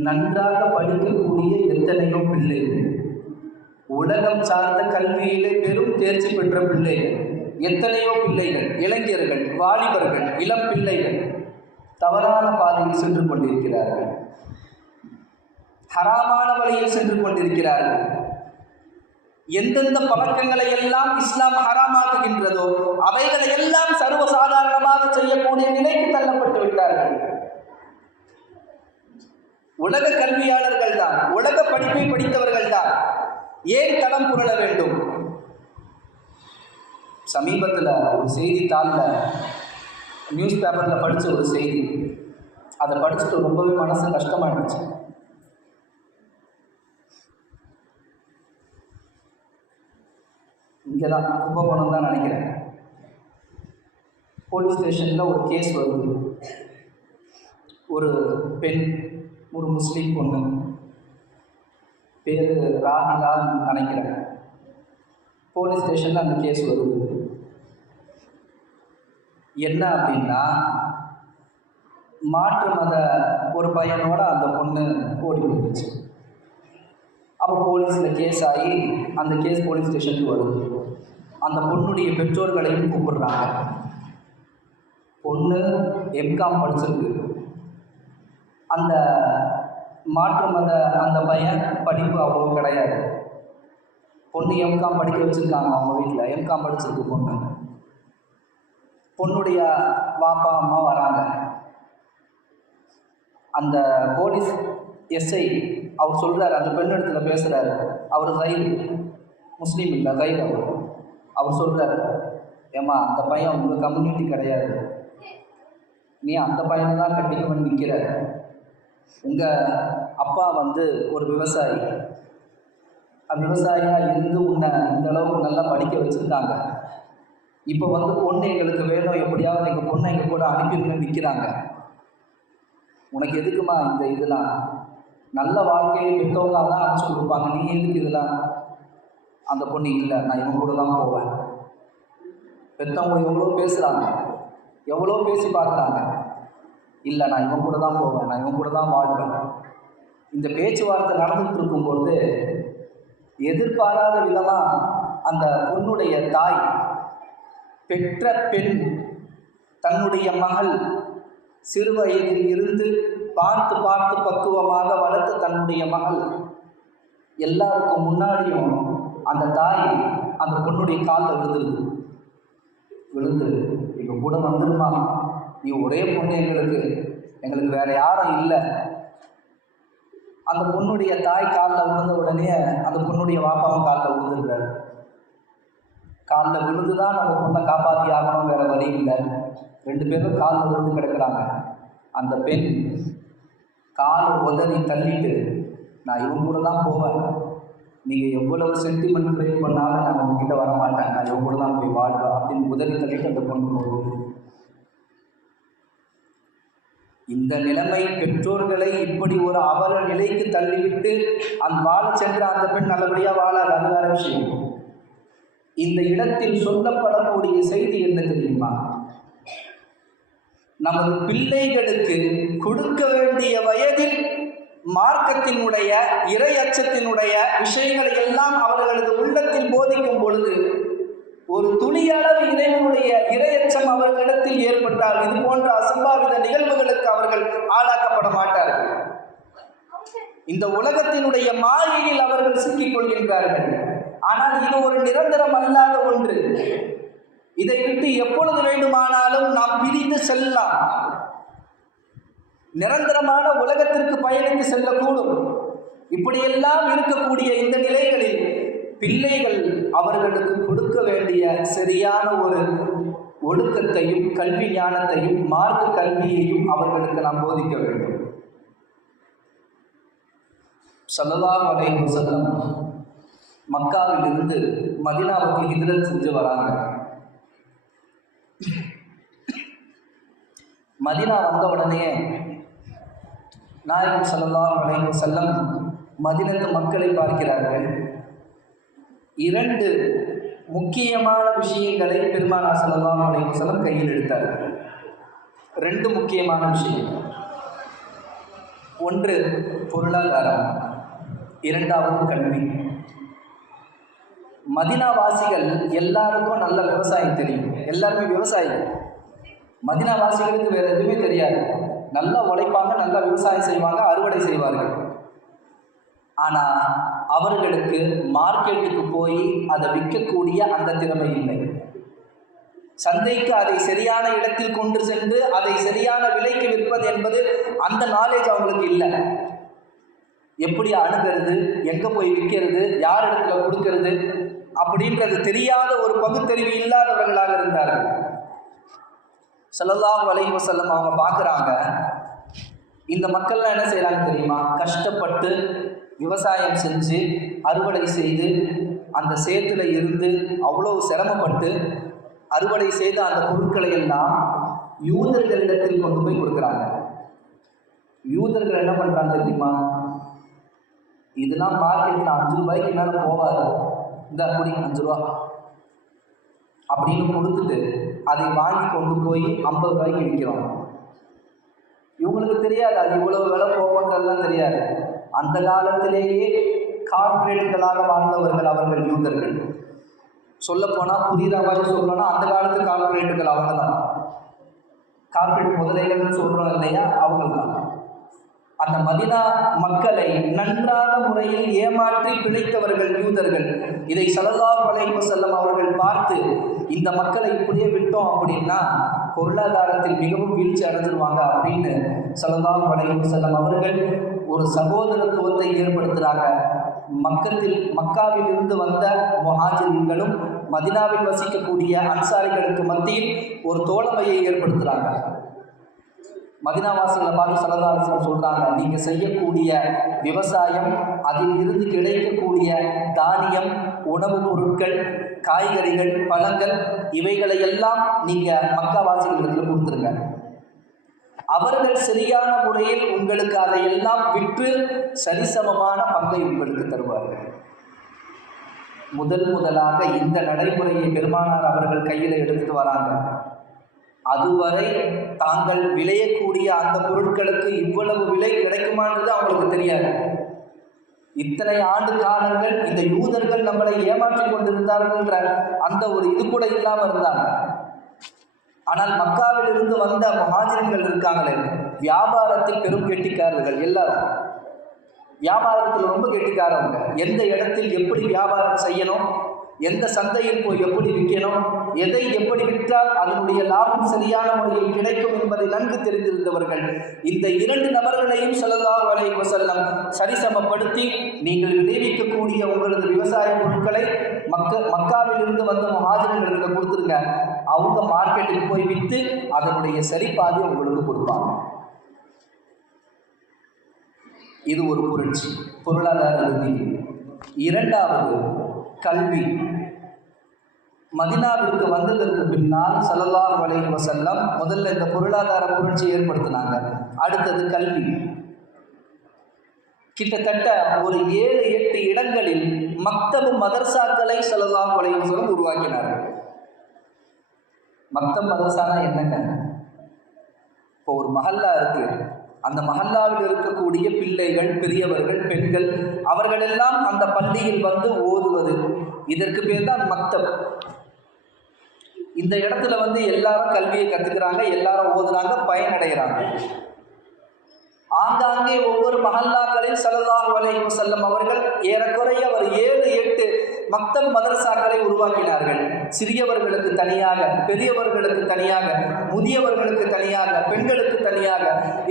நன்றாக படிக்கக்கூடிய எத்தனையோ பிள்ளைகள், உலகம் சார்ந்த கல்வியிலே பெரும் தேர்ச்சி பெற்ற பிள்ளைகள், எத்தனையோ பிள்ளைகள், இளைஞர்கள், வாலிபர்கள், இளம் பிள்ளைகள் தவறான பாதையில் சென்று கொண்டிருக்கிறார்கள். ஹராமான வழியில் சென்று கொண்டிருக்கிறார்கள். எந்தெந்த பழக்கங்களை எல்லாம் இஸ்லாம் ஹராமாக்குகின்றதோ அவைகளை எல்லாம் சர்வசாதாரணமாக செய்யக்கூடிய நிலைக்கு தள்ளப்பட்டு விட்டார்கள். உலக கல்வியாளர்கள் தான், உலக படிப்பை படித்தவர்கள் தான், ஏன் தடம் புரள வேண்டும்? சமீபத்தில் ஒரு செய்தித்தாளில் நியூஸ் பேப்பரில் படித்த ஒரு செய்தி, அதை படிச்சுட்டு ரொம்பவே மனசு கஷ்டமாயிடுச்சு. இங்கே தான் கும்பகோணம் தான் நினைக்கிறேன். போலீஸ் ஸ்டேஷனில் ஒரு கேஸ் வருது. ஒரு பெண், ஒரு முஸ்லீம் பொண்ணு, பேர் ராகிலான்னு நினைக்கிறேன். போலீஸ் ஸ்டேஷனில் அந்த கேஸ் வருது. என்ன அப்படின்னா, மாற்று மத ஒரு பையனோட அந்த பொண்ணு ஓடி போயிடுச்சு. அப்போ போலீஸில் கேஸ் ஆகி அந்த கேஸ் போலீஸ் ஸ்டேஷனுக்கு வருது. அந்த பொண்ணுடைய பெற்றோர்களையும் கூப்பிடுறாங்க. பொண்ணு எம்காம் படிச்சிருக்கு. அந்த மாற்று மத அந்த பையன் படிப்பு அவ்வளோ கிடையாது. பொண்ணு எம்காம் படிக்க வச்சுருக்காங்க அவங்க வீட்டில். எம்காம் படிச்சிருக்கு பொண்ணு. பொண்ணுடைய வாப்பா அம்மா வராங்க. அந்த போலீஸ் எஸ்ஐ அவர் சொல்கிறார், அந்த பெண் இடத்துல பேசுகிறாரு. அவர் கைது, முஸ்லீம் இல்லை, கைது. அவர் சொல்கிறார், ஏம்மா அந்த பையன் உங்கள் கம்யூனிட்டி கிடையாது, நீ அந்த பையனை தான் கட்டிக்கணும்னு நிற்கிற. உங்கள் அப்பா ஒரு விவசாயி, விவசாயியாக இருந்து உன்னை இந்த அளவுக்கு நல்லா படிக்க வச்சுருக்காங்க. இப்போ பொண்ணு எங்களுக்கு வேணும், எப்படியாவது எங்கள் பொண்ணை எங்கள் கூட அனுப்பிடுங்கன்னு நிற்கிறாங்க. உனக்கு எதுக்குமா இந்த இதெல்லாம்? நல்ல வாழ்க்கையை பெற்றவங்க தான் அமைச்சு கொடுப்பாங்க, நீ எதுக்கு இதெல்லாம்? அந்த பொண்ணு இல்லை, நான் இவங்க கூட தான் போவேன். பெற்றவங்க எவ்வளோ பேசுகிறாங்க, எவ்வளோ பேசி பார்க்குறாங்க. இல்லை, நான் இவன் கூட தான் போவேன், நான் இவன் கூட தான் வாழ்வேன். இந்த பேச்சுவார்த்தை நடந்துகிட்டு இருக்கும்பொழுது எதிர்பாராத விதமாக அந்த பொண்ணுடைய தாய், பெற்ற பெண், தன்னுடைய மகள் சிறு வயதில் இருந்து பார்த்து பார்த்து பக்குவமாக வளர்த்து தன்னுடைய மகள் எல்லாருக்கும் முன்னாடியும் அந்த தாய் அந்த பொண்ணுடைய காலில் விழுந்து இப்போ கூட வந்துருமா, நீ ஒரே பொண்ணு, எங்களுக்கு வேற யாரும் இல்லை. அந்த பொண்ணுடைய தாய் காலில் விழுந்த உடனே அந்த பொண்ணுடைய வாப்பாவும் காலில் விழுந்துருக்காரு. காலில் விழுந்து தான் நம்ம பொண்ணை காப்பாற்றி ஆகணும், வேற வழி இல்லை. 2 பேரும் காலில் விழுந்து கிடக்கிறாங்க. அந்த பெண் காலை உதறி தள்ளிட்டு, நான் இவங்க கூட தான் போவேன், நீங்கள் எவ்வளவு சென்டிமெண்ட் க்ரியேட் பண்ணாலும் நான் உங்ககிட்ட வரமாட்டேன், நான் இவங்க கூட தான் போய் வாழ்வேன் அப்படின்னு உதறி தள்ளிட்டு அந்த பொண்ணு போகுது. இந்த நிலைமை பெற்றோர்களை இப்படி ஒரு அவல நிலைக்கு தள்ளிவிட்டு வாழ சென்ற அந்த பெண் நல்லபடியாக வாழாது, அது வேற விஷயம். இந்த இடத்தில் சொல்லப்படக்கூடிய செய்தி என்ன தெரியுமா? நமது பிள்ளைகளுக்கு கொடுக்க வேண்டிய வயதில் மார்க்கத்தினுடைய இறை அச்சத்தினுடைய விஷயங்களை எல்லாம் அவர்களது உள்ளத்தில் போதிக்கும் பொழுது ஒரு துளியளவு இறைவனுடைய இரையச்சம் அவர்களிடத்தில் ஏற்பட்டால் இது போன்ற அசம்பாவித நிகழ்வுகளுக்கு அவர்கள் ஆளாக்கப்பட மாட்டார்கள். இந்த உலகத்தினுடைய மாயையில் அவர்கள் சிக்கிக் கொள்கின்றார்கள். ஆனால் இது ஒரு நிரந்தரம் அல்லாத ஒன்று. இதை விட்டு எப்பொழுது வேண்டுமானாலும் நாம் பிரிந்து செல்லலாம். நிரந்தரமான உலகத்திற்கு பயணித்து செல்லக்கூடும். இப்படியெல்லாம் இருக்கக்கூடிய இந்த நிலைகளில் பிள்ளைகள் அவர்களுக்கு கொடுக்க வேண்டிய சரியான ஒரு ஒழுக்கத்தையும் கல்வி ஞானத்தையும் மார்க்க கல்வியையும் அவர்களுக்கு நாம் போதிக்க வேண்டும். ஸல்லல்லாஹு அலைஹி வஸல்லம் மக்காவில் இருந்து மதீனாவுக்கு ஹிஜ்ரத் செஞ்சு வராங்க. மதீனா வந்த உடனே நாயகம் ஸல்லல்லாஹு அலைஹி வஸல்லம் மதீனத்து மக்களை பார்க்கிறார்கள். 2 முக்கியமான விஷயங்களை பெருமானார் ஸல்லல்லாஹு அலைஹி வஸல்லம் கையில் எடுத்தார்கள். 2 முக்கியமான விஷயம். ஒன்று பொருளாதாரம், 2வது கல்வி. மதீனாவாசிகள் எல்லாருக்கும் நல்ல விவசாயம் தெரியும், எல்லாருமே விவசாயிகள். மதீனாவாசிகளுக்கு வேறு எதுவுமே தெரியாது. நல்லா உழைப்பாங்க, நல்லா விவசாயம் செய்வாங்க, அறுவடை செய்வார்கள். ஆனால் அவர்களுக்கு மார்க்கெட்டுக்கு போய் அதை விற்கக்கூடிய அந்த திறமை இல்லை. சந்தைக்கு அதை சரியான இடத்தில் கொண்டு சென்று அதை சரியான விலைக்கு விற்பது என்பது அந்த நாலேஜ் அவங்களுக்கு இல்லை. எப்படி அணுகிறது, எங்கே போய் விற்கிறது, யார் இடத்துல கொடுக்கறது அப்படின்றது தெரியாத ஒரு பகுத்தறிவு இல்லாதவர்களாக இருந்தார்கள். ஸல்லல்லாஹு அலைஹி வஸல்லம் அவங்க பார்க்குறாங்க, இந்த மக்கள்லாம் என்ன செய்கிறாங்க தெரியுமா? கஷ்டப்பட்டு விவசாயம் செஞ்சு அறுவடை செய்து அந்த சேத்துல இருந்து அவ்வளோ சிரமப்பட்டு அறுவடை செய்த அந்த பொருட்களை எல்லாம் யூதர்களிடத்தில் கொண்டு போய் கொடுக்குறாங்க. யூதர்கள் என்ன பண்ணுறாங்க தெரியுமா? இதெல்லாம் மார்க்கெட்டில் 5 ரூபாய்க்கு மேலே போகாது, இந்த அப்படி 5 ரூபா அப்படின்னு கொடுத்துட்டு அதை வாங்கி கொண்டு போய் 50 ரூபாய்க்கு விற்கிறோம். இவங்களுக்கு தெரியாது அது இவ்வளவு விலை போகுன்றதுலாம் தெரியாது. அந்த காலத்திலேயே கார்ப்பரேட்டுகளாக வாழ்ந்தவர்கள் அவர்கள் யூதர்கள். சொல்லப்போனால் புரிகிற மாதிரி சொல்லணும்னா அந்த காலத்து கார்ப்பரேட்டுகள் அவங்க தான். கார்ப்பரேட் முதலைகள்னு சொல்கிறோம் இல்லையா, அவங்க தான். அந்த மதீனா மக்களை நன்றாக முறையில் ஏமாற்றி பிழைத்தவர்கள் யூதர்கள். இதை ஸல்லல்லாஹு அலைஹி வஸல்லம் அவர்கள் பார்த்து, இந்த மக்களை இப்படியே விட்டோம் அப்படின்னா பொருளாதாரத்தில் மிகவும் வீழ்ச்சி அடைஞ்சிருவாங்க அப்படின்னு ஸல்லல்லாஹு அலைஹி வஸல்லம் அவர்கள் ஒரு சகோதரத்துவத்தை ஏற்படுத்துகிறாங்க. மக்காவில் இருந்து வந்த முஹாஜிர்களும் மதீனாவில் வசிக்கக்கூடிய அன்சாரிகளுக்கு மத்தியில் ஒரு தோழமையை ஏற்படுத்துகிறாங்க. மதீனாவாசிகளை பார்த்து ஸல்லல்லாஹு அலைஹி வஸல்லம் சொல்கிறாங்க, நீங்கள் செய்யக்கூடிய விவசாயம், அதில் இருந்து கிடைக்கக்கூடிய தானியம், உணவுப் பொருட்கள், காய்கறிகள், பழங்கள், இவைகளையெல்லாம் நீங்கள் மக்காவாசிகளுக்கு கொடுத்துருங்க. அவர்கள் சரியான முறையில் உங்களுக்கு அதையெல்லாம் விற்று சரிசமமான பங்கை உங்களுக்கு தருவார்கள். முதலாக இந்த நடைமுறையை பெருமானார் அவர்கள் கையில் எடுத்துட்டு வராங்க. அதுவரை தாங்கள் விளையக்கூடிய அந்த பொருட்களுக்கு இவ்வளவு விலை கிடைக்குமான்றது அவங்களுக்கு தெரியாது. இத்தனை ஆண்டு காலங்கள் இந்த யூதர்கள் நம்மளை ஏமாற்றி கொண்டிருந்தார்கள்ன்ற அந்த ஒரு இது கூட இல்லாமல் இருந்தாங்க. ஆனால் மக்காவில் இருந்து வந்த முஹாஜிர்கள் இருக்காங்களே, வியாபாரத்தில் பெரும் கெட்டிக்காரர்கள். எல்லாரும் வியாபாரத்தில் ரொம்ப கெட்டிக்காரவங்க. எந்த இடத்தில் எப்படி வியாபாரம் செய்யணும், எந்த சந்தையில் போய் எப்படி விற்கணும், எதை எப்படி விற்றால் அதனுடைய லாபம் சரியான முறையில் கிடைக்கும் என்பதை நன்கு தெரிந்திருந்தவர்கள். இந்த 2 நபர்களையும் ஸல்லல்லாஹு அலைஹி வஸல்லம் சரிசமப்படுத்தி, நீங்கள் விளைவிக்கக்கூடிய உங்களது விவசாய பொருட்களை மக்காவில் இருந்து வந்த முஹாஜிர்களுக்கு கொடுத்துருங்க, அவங்க மார்க்கெட்டுக்கு போய் விற்று அதனுடைய சரிபாதி உங்களுக்கு கொடுப்பாங்க. இது ஒரு புரட்சி, பொருளாதார ரீதியில். இரண்டாவது, கல்வி. மதீனாவிற்கு வந்ததற்கு பின்னால் ஸல்லல்லாஹு அலைஹி வஸல்லம் முதல்ல இந்த பொருளாதார புரட்சி ஏற்படுத்தினாங்க. அடுத்தது கல்வி. கிட்டத்தட்ட ஒரு 7-8 இடங்களில் மக்தபு மதர்சாக்களை ஸல்லல்லாஹு அலைஹி வஸல்லம் உருவாக்கினார்கள். மக்தப் மதர்சானா என்னங்க? இப்போ ஒரு மஹல்லா இருக்கு, அந்த மஹல்லாவில் இருக்கக்கூடிய பிள்ளைகள், பெரியவர்கள், பெண்கள், அவர்களெல்லாம் அந்த பள்ளியில் வந்து ஓதுவது, இதற்கு பேர் தான் மக்தப். இந்த இடத்துல வந்து எல்லாரும் கல்வியை கற்றுக்கிறாங்க, எல்லாரும் ஓதுறாங்க, பயனடைகிறாங்க. ஆங்காங்கே ஒவ்வொரு மஹல்லாக்களில் ஸல்லல்லாஹு அலைஹி வஸல்லம் அவர்கள் ஏறக்குறைய ஒரு 7-8 மக்தப் மதரசாக்களை உருவாக்கினார்கள். சிறியவர்களுக்கு தனியாக, பெரியவர்களுக்கு தனியாக, முதியவர்களுக்கு தனியாக, பெண்களுக்கு தனியாக,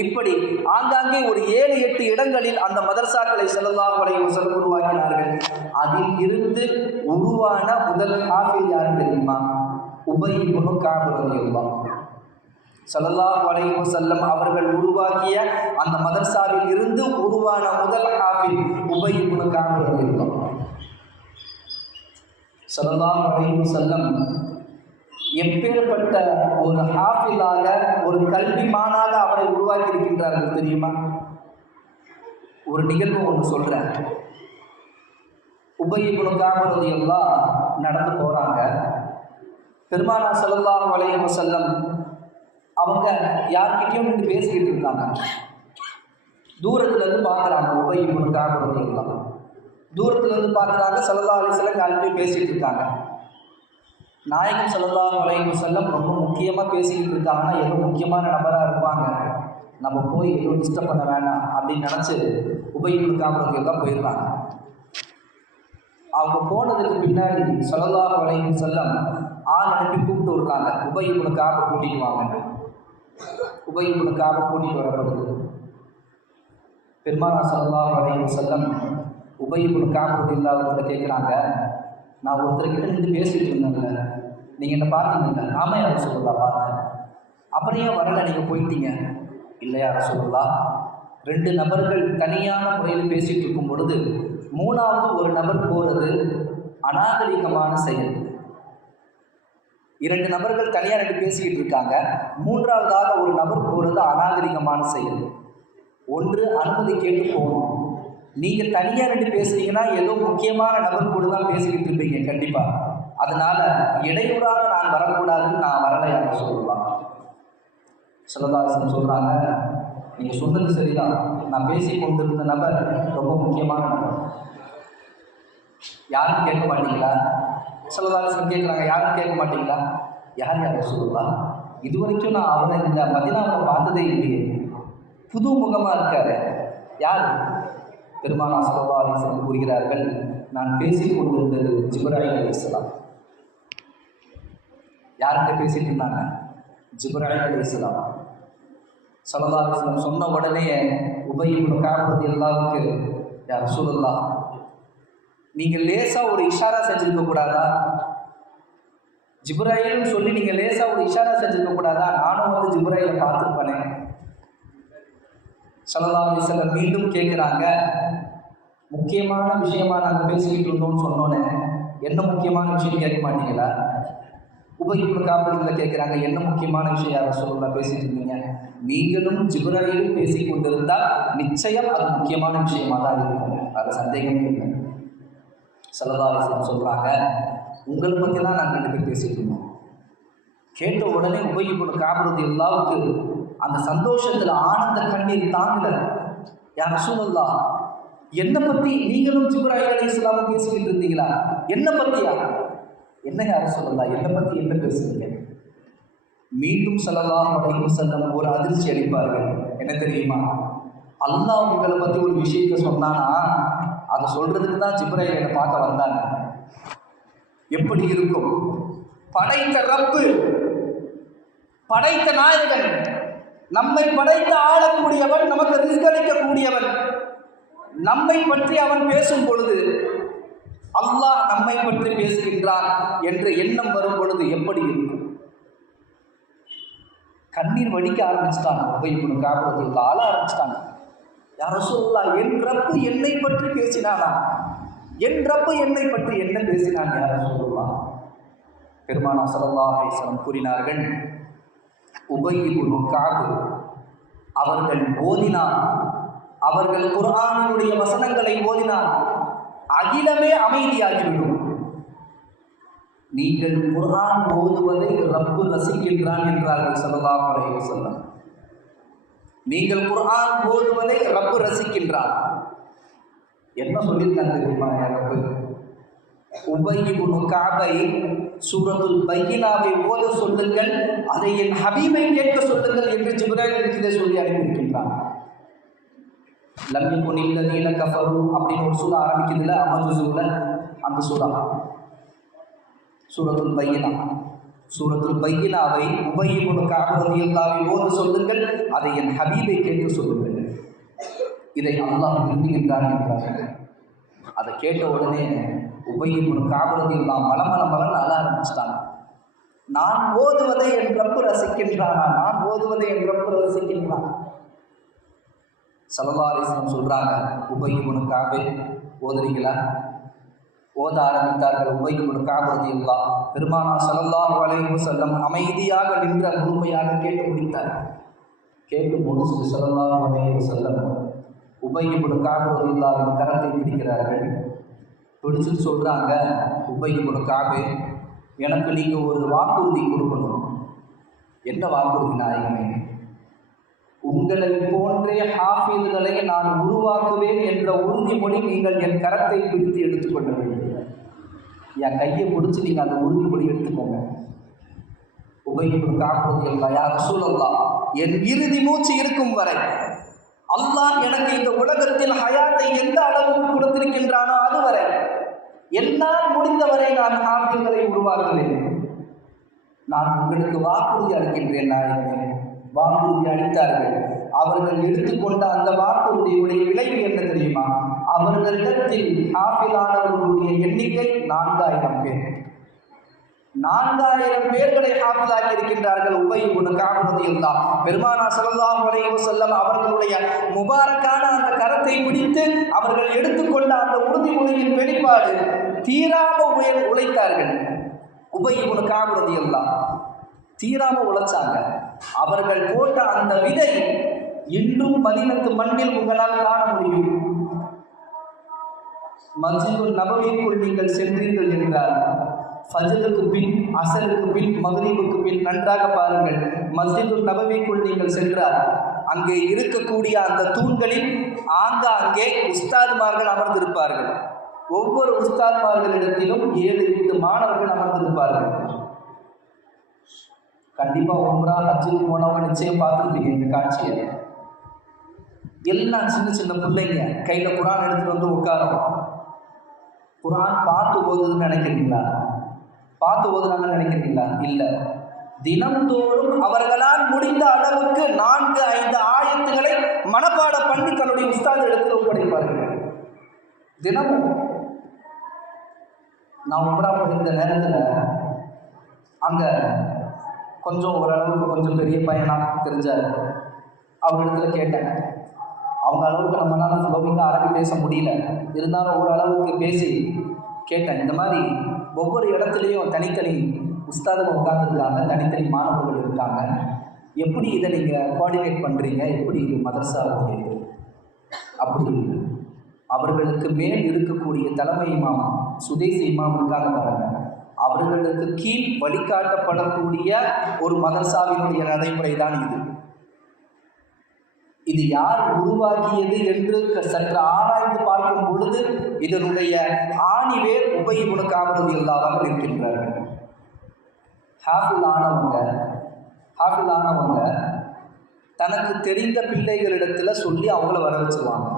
இப்படி ஆங்காங்கே ஒரு 7-8 இடங்களில் அந்த மதரசாக்களை ஸல்லல்லாஹு அலைஹி வஸல்லம் உருவாக்கினார்கள். அதில் இருந்து உருவான முதல் ஹாஃபிஸ் யார் தெரியுமா? உபய் இப்னு கஅப் ரலியல்லாஹு அன்ஹு. ஸல்லல்லாஹு அலைஹி வஸல்லம் அவர்கள் உருவாக்கிய அந்த மதரசாவில் இருந்து உருவான முதல் ஹாஃபிஸ் உபய் இப்னு கஅப் ரலியல்லாஹு அன்ஹு. ஸல்லல்லாஹு அலைஹி வஸல்லம் எப்பேற்பட்ட ஒரு ஹாஃபிஸாக, ஒரு கல்விமானாக அவரை உருவாக்கி இருக்கின்றார்கள் தெரியுமா? ஒரு நிகழ்வு ஒன்று சொல்றேன். உபய் இப்னு கஅப் ரலியல்லாஹு அன்ஹு நடந்து போறாங்க. பெருமானார் ஸல்லல்லாஹு அலைஹி வஸல்லம் அவங்க யார்கிட்டையும் நின்று பேசிக்கிட்டு இருந்தாங்க. தூரத்துலேருந்து பார்க்குறாங்க. உபய் இப்னு கஅப் ரலியல்லாஹு அன்ஹு தூரத்துலேருந்து பார்க்குறாங்க. ஸல்லல்லாஹு அலைஹி வஸல்லம் யார்கிட்டையும் பேசிக்கிட்டு இருக்காங்க. நாயகம் ஸல்லல்லாஹு அலைஹி வஸல்லம் ரொம்ப முக்கியமாக பேசிக்கிட்டு இருக்காங்கன்னா ஏதோ முக்கியமான நபராக இருப்பாங்க, நம்ம போய் எதுவும் டிஸ்டர்ப் பண்ண வேண்டாம் அப்படின்னு நினச்சி உபய் இப்னு கஅப் ரலியல்லாஹு போயிடுறாங்க. அவங்க போனதுக்கு பின்னாடி ஸல்லல்லாஹு அலைஹி வஸல்லம் ஆள் அனுப்பி கூப்பிட்டு விடுறாங்க, உபய் இப்னு கஅப் கூட்டிட்டு வாங்க. உபய் இப்னு கஅப் கூட்டிட்டு வரப்படுது. பெருமானார் ஸல்லல்லாஹு அலைஹி வஸல்லம் உபய் இப்னு கஅப் ரலியல்லாஹு அன்ஹு கேட்குறாங்க, நான் ஒருத்தர்கிட்ட நின்று பேசிட்டு இருந்தேன்ல, நீங்கள் என்ன பார்த்தீங்கல்ல? ஆமாம் யா ரசூலுல்லாஹ் பார்த்தேன். அப்புறம் ஏன் வரலை, நீங்கள் போயிட்டீங்க? இல்லையா ரசூலுல்லாஹ், 2 நபர்கள் தனியான முறையில் பேசிகிட்டு இருக்கும் பொழுது 3வது ஒரு நபர் போகிறது அநாகரிகமான செயல். 2 நபர்கள் தனியாக 2 பேசிக்கிட்டு இருக்காங்க, 3வதாக ஒரு நபர் போகிறது அநாகரிகமான செயல். ஒன்று அனுமதி கேட்டு போகணும். நீங்கள் தனியாக 2 பேசுறீங்கன்னா ஏதோ முக்கியமான நபர் கூட தான் பேசிக்கிட்டு இருப்பீங்க கண்டிப்பாக. அதனால் இடையூறாக நான் வரக்கூடாதுன்னு நான் வரலையாக சொல்லலாம். ஸல்லல்லாஹு அலைஹி வஸல்லம் சொல்கிறாங்க, நீங்கள் சொன்னது சரிதான், நான் பேசி கொண்டிருந்த நபர் ரொம்ப முக்கியமான நபர், யாரும் கேட்க மாட்டீங்களா? ஸல்லல்லாஹு அலைஹி வஸல்லம் கேட்குறாங்க, யாரும் கேட்க மாட்டீங்களா? யார் யார் சொல்லலாம், இது வரைக்கும் நான் அவரை இந்த மதீனாவில் பார்த்ததே இல்லையே, புது முகமாக இருக்காரு, யார்? பெருமானார் ஸல்லல்லாஹு அலைஹி வஸல்லம் கூறுகிறார்கள், நான் பேசிக் கொண்டிருந்தது ஜிப்ராயில் அலைஹிஸ்ஸலாம். யார்கிட்ட பேசிட்டு இருந்தாங்க? ஜிப்ராயில் அலைஹிஸ்ஸலாம். ஸல்லல்லாஹு அலைஹி வஸல்லம் சொன்ன உடனே உபய் இப்னு கஅப் ரலியல்லாஹு அன்ஹு, யா ரசூலுல்லாஹ், நீங்கள் லேசாக ஒரு இஷாரா செஞ்சுருக்க கூடாதா? ஜிப்ராயில்னு சொல்லி நீங்கள் லேசாக ஒரு இஷாரா செஞ்சுருக்க கூடாதா? நானும் வந்து ஜிப்ராயிலை பார்த்துருப்பேனே. ஸல்லல்லாஹு அலைஹி வஸல்லம் மீண்டும் கேட்குறாங்க, முக்கியமான விஷயமா நாங்கள் பேசிக்கிட்டு இருந்தோம்னு சொன்னோன்னே என்ன முக்கியமான விஷயம் கேட்க மாட்டீங்களா? உபய் இப்னு கஅப் கேட்குறாங்க, என்ன முக்கியமான விஷயம் யார் ரசூலுல்லாஹ் பேசிட்டு இருந்தீங்க? நீங்களும் ஜிப்ராயிலும் பேசி கொண்டிருந்தால் நிச்சயம் அது முக்கியமான விஷயமா தான் இருக்கும், அது சந்தேகமே இல்லை. ஸல்லல்லாஹு அலைஹி வஸல்லம் சொல்கிறாங்க, உங்களை பற்றி தான் நாங்கள் ரெண்டு பேர் பேசிட்டு இருந்தோம். கேட்ட உடனே உபய் இப்னு கஅப் ரலியல்லாஹு அந்த சந்தோஷத்தில் ஆனந்த கண்ணீர் தாங்கல. யா ரசூலல்லாஹ், என்னை பற்றி நீங்களும் ஜிப்ராயில் அலைஹிஸ்ஸலாம் பேசிக்கிட்டு இருந்தீங்களா? என்னை பற்றியா? என்ன யா ரசூலல்லாஹ், என்னை பற்றி என்ன பேசுறீங்க? மீண்டும் ஸல்லல்லாஹு அலைஹி வஸல்லம் ஒரு அதிர்ச்சி அளிப்பார்கள். என்ன தெரியுமா? அல்லாஹ் உங்களை பற்றி ஒரு விஷயத்தை சொன்னானா அதை சொல்றதுக்கு தான் ஜிப்ராயில் என்னை பார்க்க வந்தாங்க. எப்படி இருக்கும்? படைத்த ரப்பு, படைத்த நாயகன், நம்மை படைத்து ஆளக்கூடியவன், நமக்கு ரிஸ்க் அளிக்கக்கூடியவன், நம்மை பற்றி அவன் பேசும் பொழுது, அல்லாஹ் நம்மை பற்றி பேசுகின்றான் என்ற எண்ணம் வரும் பொழுது எப்படி இருக்கும்? கண்ணீர் வடிக்க ஆரம்பிச்சுட்டாங்க. உபய் இப்னு கஅப் ரலியல்லாஹு அழ ஆரம்பிச்சிட்டாங்க. யா ரசூலுல்லாஹ், என் ரப்பு என்னை பற்றி பேசினானா? என் ரப்பு என்னை பற்றி என்ன பேசினான் யா ரசூலுல்லாஹ்? பெருமானார் ஸல்லல்லாஹு அலைஹி வஸல்லம் கூறினார்கள், உபய் இப்னு கஅப் அவர்கள் ஓதினார், அவர்கள் குர்ஆனுடைய வசனங்களை ஓதினார், அகிலமே அமைதியாகிவிடும். நீங்கள் குர்ஆன் ஓதுவதை ரப்பு ரசிக்கின்றான் என்றார்கள் ஸல்லல்லாஹு அலைஹி வஸல்லம். நீங்கள் குர்ஆன் ஓதுவதை ரப்பு ரசிக்கின்றான். என்ன சொல்லியிருக்காங்க தெரியுமா ரப்பு? உபய் இப்னு கஅபை சூரத்துல் பையினாவை ஓத சொல்லுங்கள், அதை என் ஹபீபை கேட்க சொல்லுங்கள் என்று ஜிப்ராயில் சொல்லி அனுப்பியிருக்கின்றான். லம் யகுனில் லதீன கஃபரு அப்படின்னு ஒரு சூரா ஆரம்பிக்குதுல, அமஜுல அந்த சூரா சூரத்துல் பையினா. சூரத்துல் பையினாவை உபய் இப்னு கஅப் ரலியல்லாஹு ஓத சொல்லுங்கள், அதை என் ஹபீபை கேட்க சொல்லுங்கள், இதை அல்லாஹ் விரும்புகின்றான் என்றார்கள். அதை கேட்ட உடனே உபய் இப்னு கஅப் ரலியல்லாஹு மலமலன்னு அழ ஆரம்பிச்சிட்டாங்க. நான் ஓதுவதை என் ரப்பு ரசிக்கின்றானா? நான் ஓதுவதை என் ரப்பு ரசிக்கின்றான். ஸல்லல்லாஹு அலைஹி வஸல்லம் சொல்றாங்க, உபய் இப்னு கஅப் ஓதுறீங்களா? ஓத ஆரம்பித்தார்கள். உபய் இப்னு கஅப் ரலியல்லாஹு பெருமானார் ஸல்லல்லாஹு அலைஹி வஸல்லம் அமைதியாக நின்ற முழுமையாக கேட்டு முடித்தார். கேட்டு முடிச்சு ஸல்லல்லாஹு அலைஹி வஸல்லம் உபய் இப்னு கஅப் ரலியல்லாஹு கரத்தை பிடிக்கிறார்கள். பிடிச்சிட்டு சொல்றாங்க, உபய் இப்னு கஅப், எனக்கு நீங்க ஒரு வாக்குறுதி கொடுக்கணும். என்ன வாக்குறுதி நாயகமே? உங்களை போன்றே ஹாஃபிதுகளை நான் உருவாக்குவேன் என்ற உறுதிமொழி நீங்கள் என் கரத்தை பிடித்து எடுத்துக்கொள்ள வேண்டும். என் கையை பிடிச்சி நீங்கள் அந்த உறுதிமொழி எடுத்துக்கோங்க. உபய் இப்னு கஅப் ரலியல்லாஹு, யா ரசூலல்லாஹ், என் இறுதி மூச்சு இருக்கும் வரை அல்லாஹ் எனக்கு இந்த உலகத்தில் ஹயாத்தை எந்த அளவுக்கு கொடுத்திருக்கின்றானோ அதுவரை என்னால் முடிந்தவரை நான் ஹாஃபிதுகளை உருவாக்குவேன். நான் உங்களுக்கு வாக்குறுதி அளிக்கின்றேன் நாயகமே. வாக்குறுதி அளித்தார்கள். அவர்கள் எடுத்துக்கொண்ட அந்த வாக்குறுதியுடைய விளைவு என்ன தெரியுமா? அவர்களிடத்தில் ஹாஃபிலானவர்களுடைய எண்ணிக்கை 4000 பேர். 4000 பேர்களை ஹாஃபிலாக்கி இருக்கின்றார்கள் உபய் இப்னு கஅப் ரலியல்லாஹு. பெருமானார் ஸல்லல்லாஹு அலைஹி வஸல்லம் அவர்களுடைய முபாரக்கான அந்த கரத்தை பிடித்து அவர்கள் எடுத்துக்கொண்ட அந்த உறுதிமொழியின் வெளிப்பாடு தீராம உழைத்தார்கள். உபய் இப்னு கஅப் ரலியல்லாஹு தீராம உழைச்சாங்க. அவர்கள் போட்ட அந்த விதை இன்றும் மதீனத்து மண்ணில் உங்களால் காண முடியும். மஸ்ஜிதுல் நபவிக்குள் நீங்கள் சென்றீர்கள் என்றால் ஃபஜ்ருக்கு பின், அஸருக்கு பின், மக்ரிபுக்கு பின் நன்றாக பாருங்கள். மஸ்ஜிதுல் நபவிக்குள் நீங்கள் சென்றால் அங்கே இருக்கக்கூடிய அந்த தூண்களில் ஆங்காங்கே உஸ்தாதுமார்கள் அமர்ந்திருப்பார்கள். ஒவ்வொரு உஸ்தாதுமார்களிடத்திலும் 7-8 மாணவர்கள் அமர்ந்திருப்பார்கள். கண்டிப்பாக உம்ரா ஹஜ்ஜுக்கு போனவங்க நிச்சயம் பார்த்துருப்பீங்க இந்த காட்சியை. எல்லாம் சின்ன சின்ன பிள்ளைங்க கையில் குரான் எடுத்துகிட்டு வந்து உட்காரும். குரான் பார்த்து ஓதுன்னு நினைக்கிறீங்களா? பார்த்து ஓதுனாங்கன்னு நினைக்கிறீங்களா? இல்லை. தினந்தோறும் அவர்களால் முடிந்த அளவுக்கு 4-5 ஆயத்துகளை மனப்பாடம் பண்ணி தன்னுடைய உஸ்தாது இடத்தில் ஒப்படைப்பார்கள். தினமும் நான் உம்ரா போயிருந்த நேரத்தில் அங்கே கொஞ்சம் ஓரளவுக்கு கொஞ்சம் பெரிய பையனாக தெரிஞ்சார். அவரிடத்துல கேட்டேன், அவங்க அளவுக்கு நம்மளால ஃப்ளோவிங்காக அரபி பேச முடியல, இருந்தாலும் ஓரளவுக்கு பேசி கேட்டேன். இந்த மாதிரி ஒவ்வொரு இடத்துலையும் தனித்தனி உஸ்தாதுங்க உட்காந்துருக்காங்க, தனித்தனி மாணவர்கள் இருக்காங்க, எப்படி இதை நீங்கள் கோஆர்டினேட் பண்ணுறீங்க, எப்படி இது மதரசா இருக்குது? அப்படி அவர்களுக்கு மேல் இருக்கக்கூடிய தலைமை இமாம் சுதேசி இமாம் இருக்காங்க பாருங்க, அவர்களுக்கு கீழ் வழிகாட்டப்படக்கூடிய ஒரு மதரசாவினுடைய நடைமுறை தான் இது. இது யார் உருவாக்கியது என்று சற்று ஆராய்ந்து பார்க்கும் பொழுது இதனுடைய ஆணிவேர் உபை இப்னு கஅப் ரலியல்லாஹு இருக்கின்றார்கள். ஹாஃபில் ஆனவங்க தனக்கு தெரிந்த பிள்ளைகளிடத்துல சொல்லி அவங்கள வர வச்சுருவாங்க.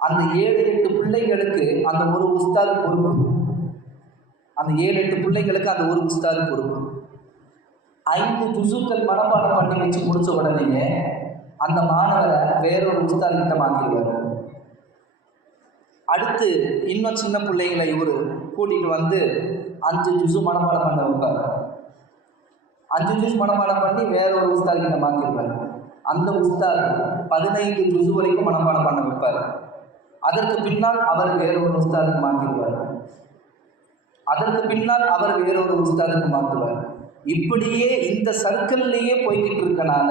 அந்த 7-8 பிள்ளைகளுக்கு அந்த ஒரு உஸ்தாது பொறுப்பு. அந்த 7-8 பிள்ளைகளுக்கு அந்த ஒரு உஸ்தாது பொறுப்பு. 5 ஜுஸுக்கள் மனப்பாடம் பண்ணி வச்சு முடிச்ச உடனேயே அந்த மாணவரை வேறொரு உஸ்தாதுகிட்ட மாற்றிடுவார். அடுத்து இன்னும் சின்ன பிள்ளைங்களை இவர் கூட்டிகிட்டு வந்து 5 ஜுஸு மனப்பாடம் பண்ண வைப்பார். 5 ஜுஸ் மனப்பாடம் பண்ணி வேறொரு உஸ்தாதுகிட்ட மாற்றிருப்பார். அந்த உஸ்தாத் 15 ஜுஸு வரைக்கும் மனப்பாடம் பண்ண வைப்பார். அதற்கு பின்னால் அவர் வேறொரு உஸ்தாதுக்கு மாற்றிடுவார். அதற்கு பின்னால் அவர் வேறொரு உஸ்தாதுக்கு மாற்றுவார். இப்படியே இந்த சர்க்கிள்லேயே போய்கிட்டு இருக்கனால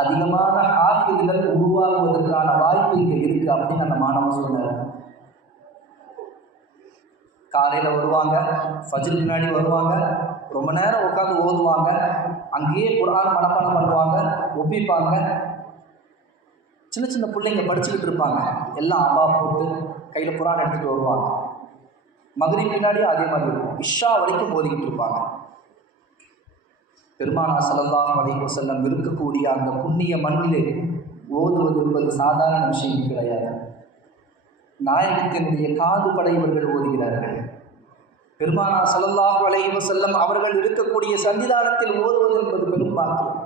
அதிகமான ஹாஃபிதுகள் உருவாகுவதற்கான வாய்ப்பு இங்கே இருக்குது அப்படின்னு அந்த மாணவன் சொன்னார். காலையில் வருவாங்க, ஃபஜ்ர் முன்னாடி வருவாங்க, ரொம்ப நேரம் உட்காந்து ஓதுவாங்க, அங்கேயே குர்ஆன் மனப்பாடம் பண்ணுவாங்க, ஒப்பிப்பாங்க. சின்ன சின்ன பிள்ளைங்க படிச்சுக்கிட்டு இருப்பாங்க, எல்லாம் அபா போட்டு கையில் குர்ஆன் எடுத்துகிட்டு வருவாங்க. மக்ரிப் பின்னாடியும் அதே மாதிரி இருக்கும், இஷா வரைக்கும் ஓதிக்கிட்டு இருப்பாங்க. பெருமானார் ஸல்லல்லாஹு அலைஹி வஸல்லம் இருக்கக்கூடிய அந்த புண்ணிய மண்ணிலே ஓதுவது என்பது சாதாரண விஷயம் கிடையாது. நாயகத்தினுடைய காது படைவர்கள் ஓதுகிறார்கள். பெருமானார் ஸல்லல்லாஹு அலைஹி வஸல்லம் அவர்கள் இருக்கக்கூடிய சன்னிதானத்தில் ஓதுவது என்பது பெரும் பாக்கியம்.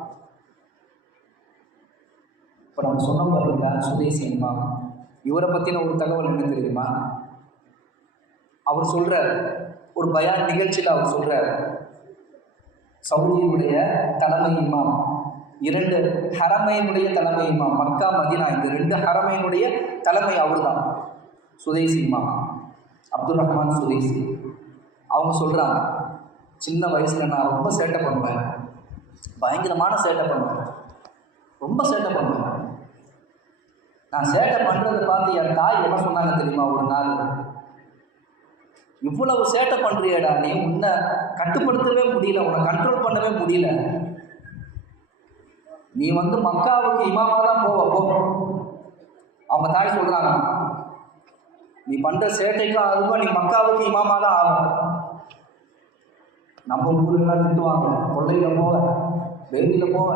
இப்போ நம்ம சொன்ன பாருங்களா, சுதேசி இமாம், இவரை பற்றின ஒரு தகவல் என்ன தெரியுமா? அவர் சொல்கிறார், ஒரு பயான் நிகழ்ச்சியில் அவர் சொல்கிறார், சவுதியினுடைய தலைமை இமாம், 2 ஹரமைனுடைய தலைமை இமாம், மக்கா மதீனா, இந்த 2 ஹரமைனுடைய தலைமை அவர் தான், சுதேசி இமாம் அப்துல் ரஹ்மான் சுதேசி. அவங்க சொல்கிறாங்க, சின்ன வயசில் நான் ரொம்ப சேட்டை பண்ணுவேன், பயங்கரமான சேட்டை பண்ணுவேன், ரொம்ப சேட்டை பண்ணுவேன். நான் சேட்டை பண்ணுறதை பார்த்து என் தாய் என்ன சொன்னாங்க தெரியுமா? ஒரு நாள், இவ்வளவு சேட்டை பண்ணுறியடா நீ, உன்னை கட்டுப்படுத்தவே முடியல, உன்னை கண்ட்ரோல் பண்ணவே முடியல, நீ மக்காவுக்கு இமாமா தான் போ. அவங்க தாய் சொல்கிறாங்க, நீ பண்ணுற சேட்டைக்கும் அதுக்கும் நீ மக்காவுக்கு இமாமா தான் ஆகும். நம்ம ஊருலாம் திட்டுவாங்க, கொள்ளையில் போவ, வேதியில் போவ,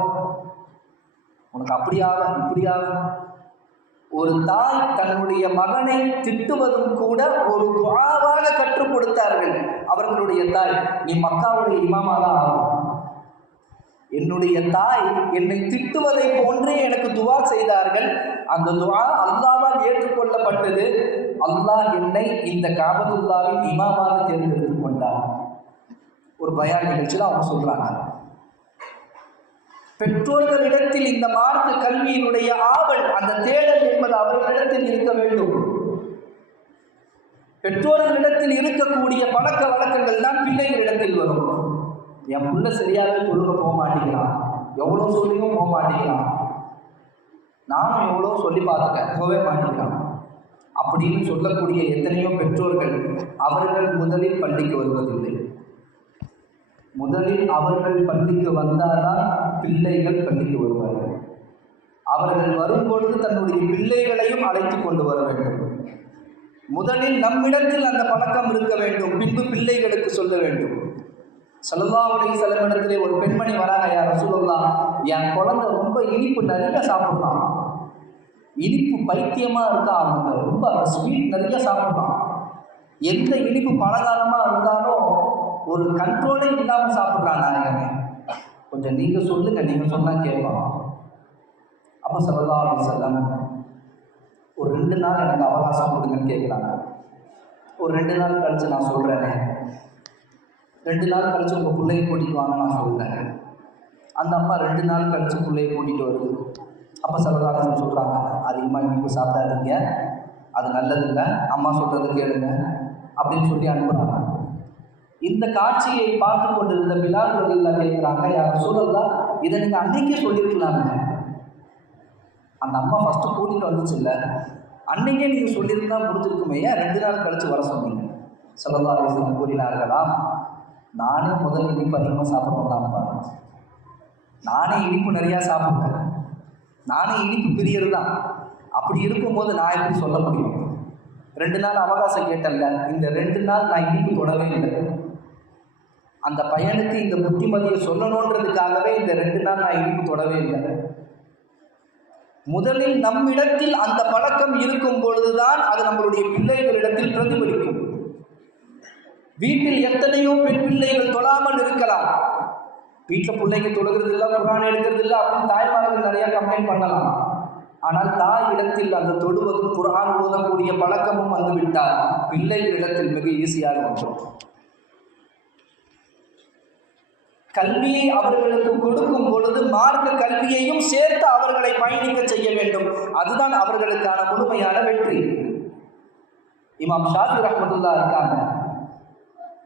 உனக்கு அப்படியாக இப்படியாக. ஒரு தாய் தன்னுடைய மகனை திட்டுவதும் கூட ஒரு துஆவாக கற்றுக் கொடுத்தார்கள் அவர்களுடைய தாய். நீ மக்காவுடைய இமாமா தான் ஆகும். என்னுடைய தாய் என்னை திட்டுவதை போன்றே எனக்கு துஆ செய்தார்கள். அந்த துஆ அல்லாஹ்வால் ஏற்றுக்கொள்ளப்பட்டது. அல்லாஹ் என்னை இந்த காபத்துல்லாவின் இமாமாக தேர்ந்தெடுத்துக் கொண்டார். ஒரு பயான் நிகழ்ச்சியில் அவங்க சொல்றாங்க, பெற்றோர்களிடத்தில் இந்த மார்க்க கல்வியினுடைய ஆவல், அந்த தேடல் என்பது அவர்களிடத்தில் இருக்க வேண்டும். பெற்றோர்களிடத்தில் இருக்கக்கூடிய பழக்க வழக்கங்கள் தான் பிள்ளைகளிடத்தில் வரும். என் பிள்ளை சரியாகவே தொழுக போக மாட்டேங்கிறான், எவ்வளோ சொல்லியும் போக மாட்டேங்கிறான், நானும் எவ்வளோ சொல்லி பார்த்துட்டேன், போகவே மாட்டேங்கிறான் அப்படின்னு சொல்லக்கூடிய எத்தனையோ பெற்றோர்கள் அவர்கள் முதலில் பள்ளிக்கு வருவதில்லை. முதலில் அவர்கள் பள்ளிக்கு வந்தால்தான் பிள்ளைகள் பள்ளிக்கு வருவார்கள். அவர்கள் வரும்பொழுது தன்னுடைய பிள்ளைகளையும் அழைத்து கொண்டு வர வேண்டும். முதலில் நம்மிடத்தில் அந்த பழக்கம் இருக்க வேண்டும், பின்பு பிள்ளைகளுக்கு சொல்ல வேண்டும். ஸல்லல்லாஹு அலைஹி வஸல்லம் இடத்திலே ஒரு பெண்மணி வராங்க, யா ரசூலல்லாஹ், என் குழந்தை ரொம்ப இனிப்பு நிறைய சாப்பிட்றான், இனிப்பு பைத்தியமாக இருக்கா, அவங்க ரொம்ப ஸ்வீட் நிறைய சாப்பிட்றான், எந்த இனிப்பு பலகாரமாக இருந்தாலும் ஒரு கண்ட்ரோலே இல்லாமல் சாப்பிட்றான் நாயகமே, கொஞ்சம் நீங்கள் சொல்லுங்கள், நீங்கள் சொன்னால் கேட்பான். அப்போ ஸல்லல்லாஹு அலைஹி வஸல்லம் ஒரு 2 நாள் எனக்கு அவகாசம் கொடுங்கன்னு கேட்குறாங்க. ஒரு 2 நாள் கழித்து நான் சொல்கிறேனே, 2 நாள் கழித்து உங்கள் பிள்ளையை கூட்டிகிட்டு வாங்க நான் சொல்கிறேன். அந்த அம்மா 2 நாள் கழித்து பிள்ளையை கூட்டிகிட்டு வருது. அப்போ ஸல்லல்லாஹு அலைஹி வஸல்லம் சொல்கிறாங்க, அதிகமாக போய் சாப்பிடாதீங்க, அது நல்லதில்லை, அம்மா சொல்கிறத கேளுங்க அப்படின்னு சொல்லி அனுப்புகிறாங்க. இந்த காட்சியை பார்த்து கொண்டிருந்த பிலால் ரலியல்லாஹு கேட்குறாங்க, யார் ரசூலல்லாஹ், இதை நீங்கள் அன்னைக்கே சொல்லியிருக்கலாங்க. அந்த அம்மா ஃபஸ்ட்டு கூட்டிகிட்டு வந்துச்சு இல்லை, அன்னைக்கே நீங்கள் சொல்லியிருந்தா முடிஞ்சிருக்குமே, ஏன் 2 நாள் கழித்து வர சொன்னீங்க? ஸல்லல்லாஹு அலைஹி வஸல்லம் கூறினார்களாம், நானே முதல் இனிப்பு அதிகமாக சாப்பிடுவேன் தான்ப்பா, நானே இனிப்பு நிறையா சாப்பிடுவேன், நானே இனிப்பு பிரியர் தான். அப்படி இருக்கும்போது நான் எப்படி சொல்ல முடியும்? 2 நாள் அவகாசம் கேட்டேன்ல, இந்த 2 நாள் நான் இனிப்பு தொடவே இல்லை. அந்த பையனுக்கு இந்த புத்திமதியை சொல்லணுன்றதுக்காகவே இந்த 2 நாள் நான் இனிப்பு தொடவே இல்லை. முதலில் நம்மிடத்தில் அந்த பழக்கம் இருக்கும் பொழுதுதான் அது நம்மளுடைய பிள்ளைகளிடத்தில் பிரதிபலிக்கும். வீட்டில் எத்தனையோ பெண் பிள்ளைகள் தொழாமல் இருக்கலாம், வீட்டில் பிள்ளைங்க தொழுகிறது இல்லை, குர்ஆன் எடுக்கிறது இல்லை அப்படின்னு தாய்மார்கள் நிறைய கம்ப்ளைண்ட் பண்ணலாம். ஆனால் தாய் இடத்தில் அந்த தொழுவதும் குர்ஆன் ஓதக்கூடிய பழக்கமும் வந்துவிட்டால் பிள்ளைகளிடத்தில் மிக ஈஸியாக வந்துடும். கல்வியை அவர்களுக்கு கொடுக்கும் பொழுது மார்க்க கல்வியையும் சேர்த்து அவர்களை பயணிக்க செய்ய வேண்டும். அதுதான் அவர்களுக்கான முழுமையான வெற்றி. இமாம் ஷாஃபி ரஹ்மத்துல்லாஹ் இருக்காங்க,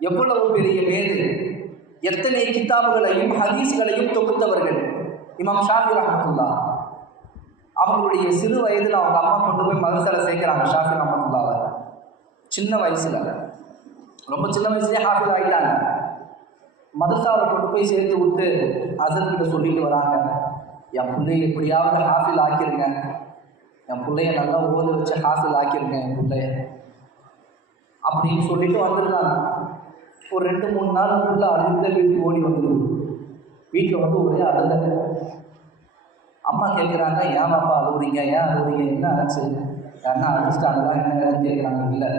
எவ்வளவு பெரிய மேது, எத்தனை கிதாபுகளையும் ஹதீஸ்களையும் தொகுத்தவர்கள் இமாம் ஷாஃபி ரஹ்மத்துல்லாஹ். அவங்களுடைய சிறு வயதில் அவங்க அம்மா கொண்டு போய் மதரசால சேர்க்கிறாங்க ஷாஃபி ரஹ்மத்துல்லாஹ். சின்ன வயசுல, ரொம்ப சின்ன வயசுலேயே ஹாஃபிஸ் ஆகிட்டாங்க. மதரசாவில் கொண்டு போய் சேர்த்து விட்டு ஹஸரத்கிட்ட சொல்லிட்டு வராங்க, என் பிள்ளைய எப்படியாவது ஹாஃபில் ஆக்கிருங்க, என் பிள்ளைய நல்லா ஓத வச்சு ஹாஃபில் ஆக்கிருங்க என் பிள்ளைய அப்படின்னு சொல்லிட்டு வந்துருந்தாங்க. ஒரு 2-3 நாளுக்குள்ள அழுத வீட்டுக்கு ஓடி வந்துடுது. வீட்டில் வந்து ஒரே அழுத. அம்மா கேட்குறாங்க, ஏன் பாப்பா அழுவுறீங்க, ஏன் அழுவுறீங்க, என்ன ஆச்சு, யாருன்னா அடிச்சிட்டாங்களா என்ன கேட்குறாங்க. இல்லை.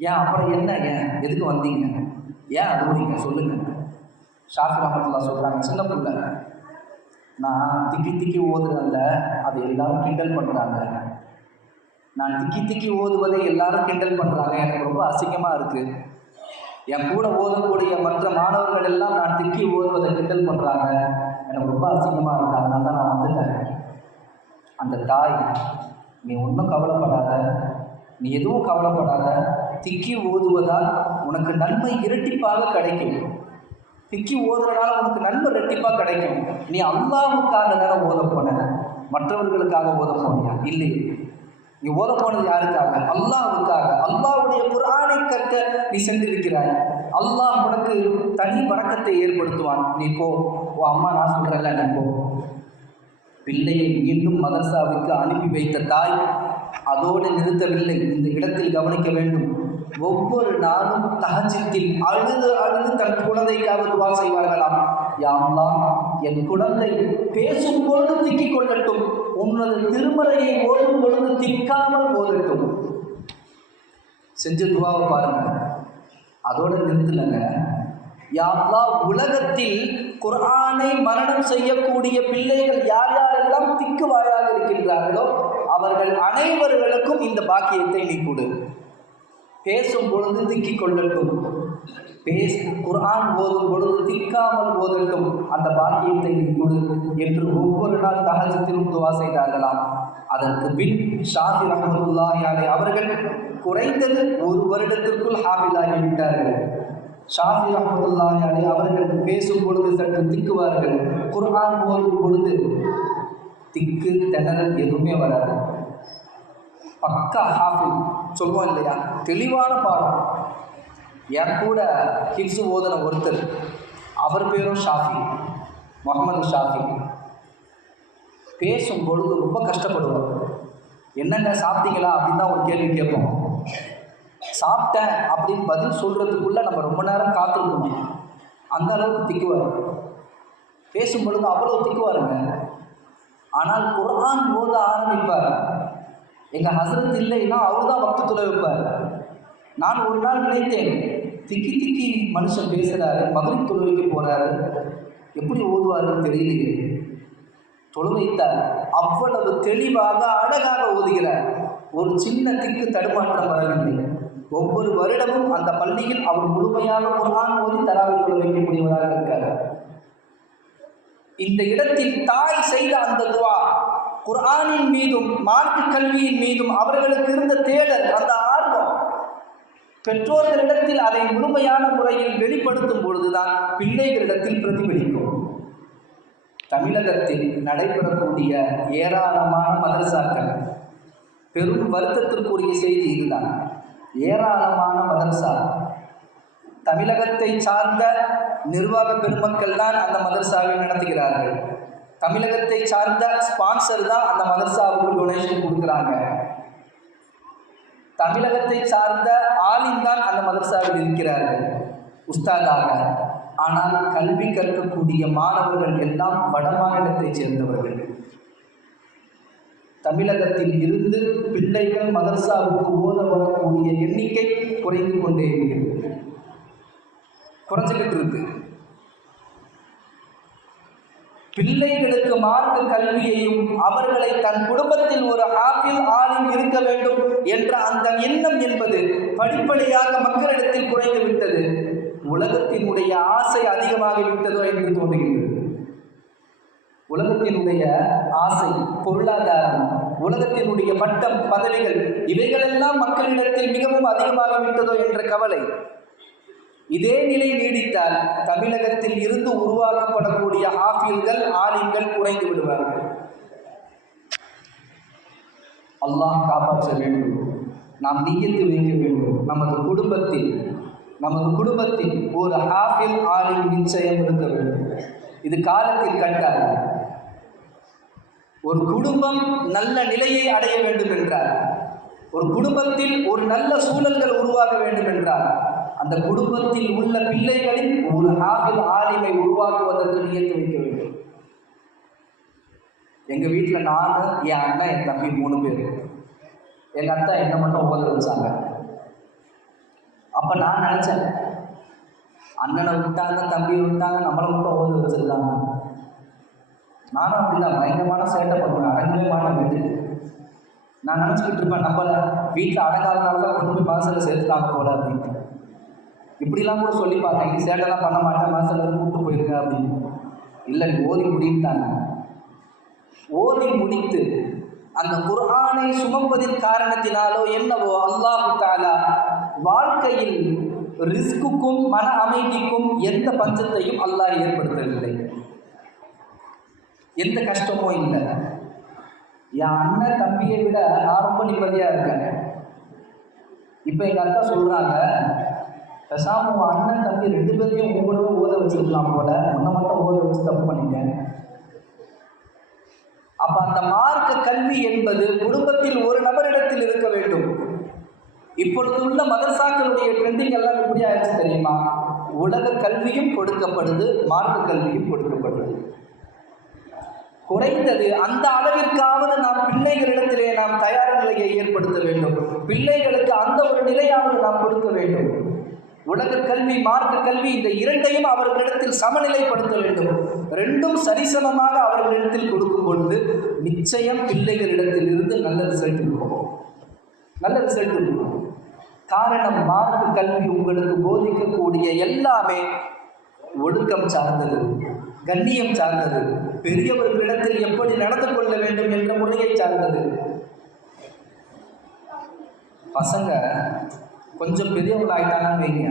ஏன் அப்புறம் என்ன, ஏன் எதுக்கு வந்தீங்க, ஏன் அழுவுறீங்க சொல்லுங்கள். ஷாஃபி ரஹ்மத்துல்லாஹ் சொல்கிறாங்க, சின்ன பிள்ளை நான் திக்கி திக்கி ஓதுறேன்ல, அதை எல்லாரும் கிண்டல் பண்ணுறாங்க, நான் திக்கி திக்கி ஓதுவதை எல்லாரும் கிண்டல் பண்ணுறாங்க, எனக்கு ரொம்ப அசிங்கமாக இருக்குது. என் கூட ஓதக்கூடிய மற்ற மாணவர்கள் எல்லாம் நான் திக்கி ஓதுவதை கிண்டல் பண்ணுறாங்க, எனக்கு ரொம்ப அசிங்கமாக இருக்குது, அதனால தான் நான் வந்துட்டேன். அந்த தாய், நீ ஒன்றும் கவலைப்படாத, நீ எதுவும் கவலைப்படாத, திக்கி ஓதுவதால் உனக்கு நன்மை இரட்டிப்பாக கிடைக்கும். திக்கி ஓதுறனால உனக்கு நன்மை இரட்டிப்பாக கிடைக்கும். நீ அல்லாஹ்வுக்காக தானே ஓத போன, மற்றவர்களுக்காக ஓத போனியா? இல்லை, நீ ஓத போனது யாருக்காக? அல்லாஹ்வுக்காக. அல்லாஹ்வுடைய குர்ஆனை கற்க நீ சென்றிருக்கிறாய். அல்லாஹ் உனக்கு தனி வணக்கத்தை ஏற்படுத்துவான். நீ போ, ஓ அம்மா நான் சொல்கிறேன்ல, நீ போ. பிள்ளையை மீண்டும் மதரசாவுக்கு அனுப்பி வைத்த தாய் அதோடு நிறுத்தவில்லை. இந்த இடத்தில் கவனிக்க வேண்டும். ஒவ்வொரு நாளும் தஹஜ்ஜுதில் அழுது அழுது தன் குழந்தைக்காக துஆ செய்வார்களாம். யா அல்லாஹ், என் குழந்தை பேசும் பொழுது திக்கிக் கொள்ளட்டும், உன்னது திருமறையை ஓதும் பொழுது திக்காமல் ஓதட்டும். செஞ்ச துவாவை பாருங்க. அதோடு நிறுத்தலைங்க. யா அல்லாஹ், உலகத்தில் குர்ஆனை மரணம் செய்யக்கூடிய பிள்ளைகள் யார் யாரெல்லாம் திக்குவாயாக இருக்கின்றார்களோ அவர்கள் அனைவர்களுக்கும் இந்த பாக்கியத்தை நீ கொடு. பேசும் பொழுது திக்கிக் கொள்ளட்டும், குர்ஆன் ஓதும் பொழுது திக்காமல் ஓதட்டும், அந்த பாக்கியத்தை நீ கொடு என்று ஒவ்வொரு நாள் தஹஜ்ஜுதிலும் துஆ செய்தார்களாம். அதற்கு பின் ஷாஃபி ரஹ்மத்துல்லாஹி அலைஹி அவர்கள் குறைந்தது 1 வருடத்திற்குள் ஹாஃபிலாகி விட்டார்கள். ஷாஃபி ரஹ்மத்துல்லாஹி அலைஹி அவர்கள் பேசும் பொழுது சற்று திக்குவார்கள், குர்ஆன் ஓதும் பொழுது திக்கு திணறல் எதுவுமே வராது. பக்கா ஹாஃபில் சொல்லுவோம் இல்லையா, தெளிவான பாடம். என் கூட ஹிஃப்ஸ் ஓதுன ஒருத்தர், அவர் பேரும் ஷாஃபி, முகமது ஷாஃபி. பேசும் பொழுது ரொம்ப கஷ்டப்படுவார். என்னென்ன சாப்பிட்டீங்களா அப்படின்னு தான் ஒரு கேள்வி கேட்போம். சாப்பிட்டேன் அப்படின்னு பதில் சொல்கிறதுக்குள்ளே நம்ம ரொம்ப நேரம் காத்திருக்கணும். அந்த அளவுக்கு திக்குவார். பேசும் பொழுது அவ்வளோ திக்குவாருங்க. ஆனால் குர்ஆன் ஓத ஆரம்பிப்பார். எங்கள் ஹஸரத் இல்லைன்னா அவர் தான் வக்து தொலை வைப்பார். நான் ஒரு நாள் நினைத்தேன், திக்கி திக்கி மனுஷன் பேசுகிறாரு, மக்ரிப் தொழுகைக்கு போகிறாரு, எப்படி ஓதுவாருன்னு தெரியலையே. தொழு வைத்தார். அவ்வளவு தெளிவாக அழகாக ஓதுகிறார். ஒரு சின்ன திக்கு தடுமாற்றம் வரவில்லை. ஒவ்வொரு வருடமும் அந்த பள்ளியில் அவர் முழுமையாக குர்ஆன் ஓதி தராவி தொழ வைக்கக்கூடியவராக இருக்கார். இந்த இடத்தில் தாய் செய்த அந்த துஆ குர்ஆனின் மீதும் மார்க்க கல்வியின் மீதும் அவர்களுக்கு இருந்த தேடல், அந்த ஆர்வம் பெற்றோர்களிடத்தில் அதை முழுமையான முறையில் வெளிப்படுத்தும் பொழுதுதான் பிள்ளைகளிடத்தில் பிரதிபலிக்கும். தமிழகத்தில் நடைபெறக்கூடிய ஏராளமான மதரசாக்கள், பெரும் வருத்தத்திற்குரிய செய்தி இதுதான். ஏராளமான மதரசா தமிழகத்தை சார்ந்த நிர்வாக பெருமக்கள் தான் அந்த மதரசாவை நடத்துகிறார்கள். தமிழகத்தை சார்ந்த ஸ்பான்சர் தான் அந்த மதரசாவுக்கு டொனேஷன் கொடுக்குறாங்க. தமிழகத்தை சார்ந்த ஆலிம் தான் அந்த மதரசாவில் இருக்கிறார்கள் உஸ்தாதாக. ஆனால் கல்வி கற்கக்கூடிய மாணவர்கள் எல்லாம் வடமாநிலத்தை சேர்ந்தவர்கள். தமிழகத்தில் இருந்து பிள்ளைகள் மதரசாவுக்கு ஓத வரக்கூடிய எண்ணிக்கை குறைந்து கொண்டே இருக்கிறது, குறைஞ்சிக்கிட்டு இருக்கு. பிள்ளைகளுக்கு மார்க்க கல்வியையும் அவர்களை தன் குடும்பத்தில் ஒரு ஹாஃபில் ஆலிம் இருக்க வேண்டும் என்ற அந்த எண்ணம் என்பது படிப்படியாக மக்களிடத்தில் குறைந்து விட்டது. உலகத்தினுடைய ஆசை அதிகமாகிவிட்டதோ என்று தோன்றுகிறது. உலகத்தினுடைய ஆசை, பொருளாதாரம், உலகத்தினுடைய பட்டம், பதவிகள், இவைகளெல்லாம் மக்களிடத்தில் மிகவும் அதிகமாகிவிட்டதோ என்ற கவலை. இதே நிலை நீடித்தால் தமிழகத்தில் இருந்து உருவாக்கப்படக்கூடிய ஹாஃபில்கள், ஆலிம்கள் குறைந்து விடுவார்கள். அல்லாஹ் காப்பாற்ற வேண்டும். நாம் நியத்து வைக்க வேண்டும். நமது குடும்பத்தில் ஒரு ஹாஃபில், ஆலிம் நிச்சயம் இருக்க வேண்டும். இது காலத்தில் கட்டாயம். ஒரு குடும்பம் நல்ல நிலையை அடைய வேண்டும் என்றால், ஒரு குடும்பத்தில் ஒரு நல்ல சூழல்கள் உருவாக வேண்டும் என்றால், அந்த குடும்பத்தில் உள்ள பிள்ளைகளில் ஒரு ஹாஃபில் ஆலிமை உருவாக்குவதற்கு நியத்து வைக்க வேண்டும். எங்கள் வீட்டில் நான், என் அண்ணன், என் தம்பி 3 பேர். எங்கள் அத்தா என்னை மட்டும் ஓத வச்சாங்க. அப்போ நான் நினச்சேன், அண்ணனை விட்டாங்க, தம்பியை விட்டாங்க, நம்மளை மட்டும் ஓத வச்சிருக்காங்க. நானும் அப்படிதான் பயங்கரமான சேட்டை பண்ணுவேன், அடங்கவே மாட்டேன் வீட்டுக்கு. நான் நினச்சிக்கிட்டு இருப்பேன், நம்மளை வீட்டில் அடங்காதனால தான் கொண்டு போய் மனசில் சேர்த்துக்காங்க போல அப்படின்ட்டு. இப்படிலாம் கூட சொல்லி பார்த்தேன், இது சேட்டெல்லாம் பண்ண மாட்டேன், மனசில் கூப்பிட்டு போயிருக்க அப்படின்னு. இல்லை, ஓதி முடித்தாங்க. ஓதி முடித்து அந்த குர்ஆனை சுமப்பதின் காரணத்தினாலோ என்னவோ அல்லாஹ் தஆலா வாழ்க்கையில் ரிஸ்க்குக்கும் மன அமைதிக்கும் எந்த பஞ்சத்தையும் அல்லாஹ் ஏற்படுத்தவில்லை. எந்த கஷ்டமும் இல்லை. என் அண்ணன் தம்பியை விட நான் ரொம்ப நிம்மதியாக இருக்கேன். இப்போ எங்கள் அத்தா சொல்கிறாங்க, பேசாம உன் அண்ணன் தம்பி 2 பேர்த்தையும் உங்களோட ஓத வச்சுருக்கலாம் போல, உன்னை மட்டும் ஓத வச்சு தப்பு பண்ணிட்டேன். அப்போ அந்த மார்க்க கல்வி என்பது குடும்பத்தில் ஒரு நபரிடத்தில் இருக்க வேண்டும். இப்பொழுது உள்ள மதரசாக்களுடைய ட்ரெண்டிங் எல்லாம் எப்படி ஆயிடுச்சு தெரியுமா? உலக கல்வியும் கொடுக்கப்படுது, மார்க்க கல்வியும் கொடுக்கப்படுது. குறைந்தது அந்த அளவிற்காவது நாம் பிள்ளைகளிடத்திலே நாம் தயார் நிலையை ஏற்படுத்த வேண்டும். பிள்ளைகளுக்கு அந்த ஒரு நிலையாவது நாம் கொடுக்க வேண்டும். உலக கல்வி, மார்க்க கல்வி, இந்த இரண்டையும் அவர்களிடத்தில் சமநிலைப்படுத்த வேண்டும். ரெண்டும் சரிசமமாக அவர்களிடத்தில் கொடுக்கும் பொழுது நிச்சயம் பிள்ளைகளிடத்தில் இருந்து நல்ல ரிசல்ட் இருக்கும். காரணம், மார்க்க கல்வி உங்களுக்கு போதிக்கக்கூடிய எல்லாமே ஒழுக்கம் சார்ந்தது, கண்ணியம் சார்ந்தது, பெரியவர்களிடத்தில் எப்படி நடந்து கொள்ள வேண்டும் என்ற முறையை சார்ந்தது. பசங்க கொஞ்சம் பெரியவங்க ஆகிட்டாங்கன்னு வைங்க,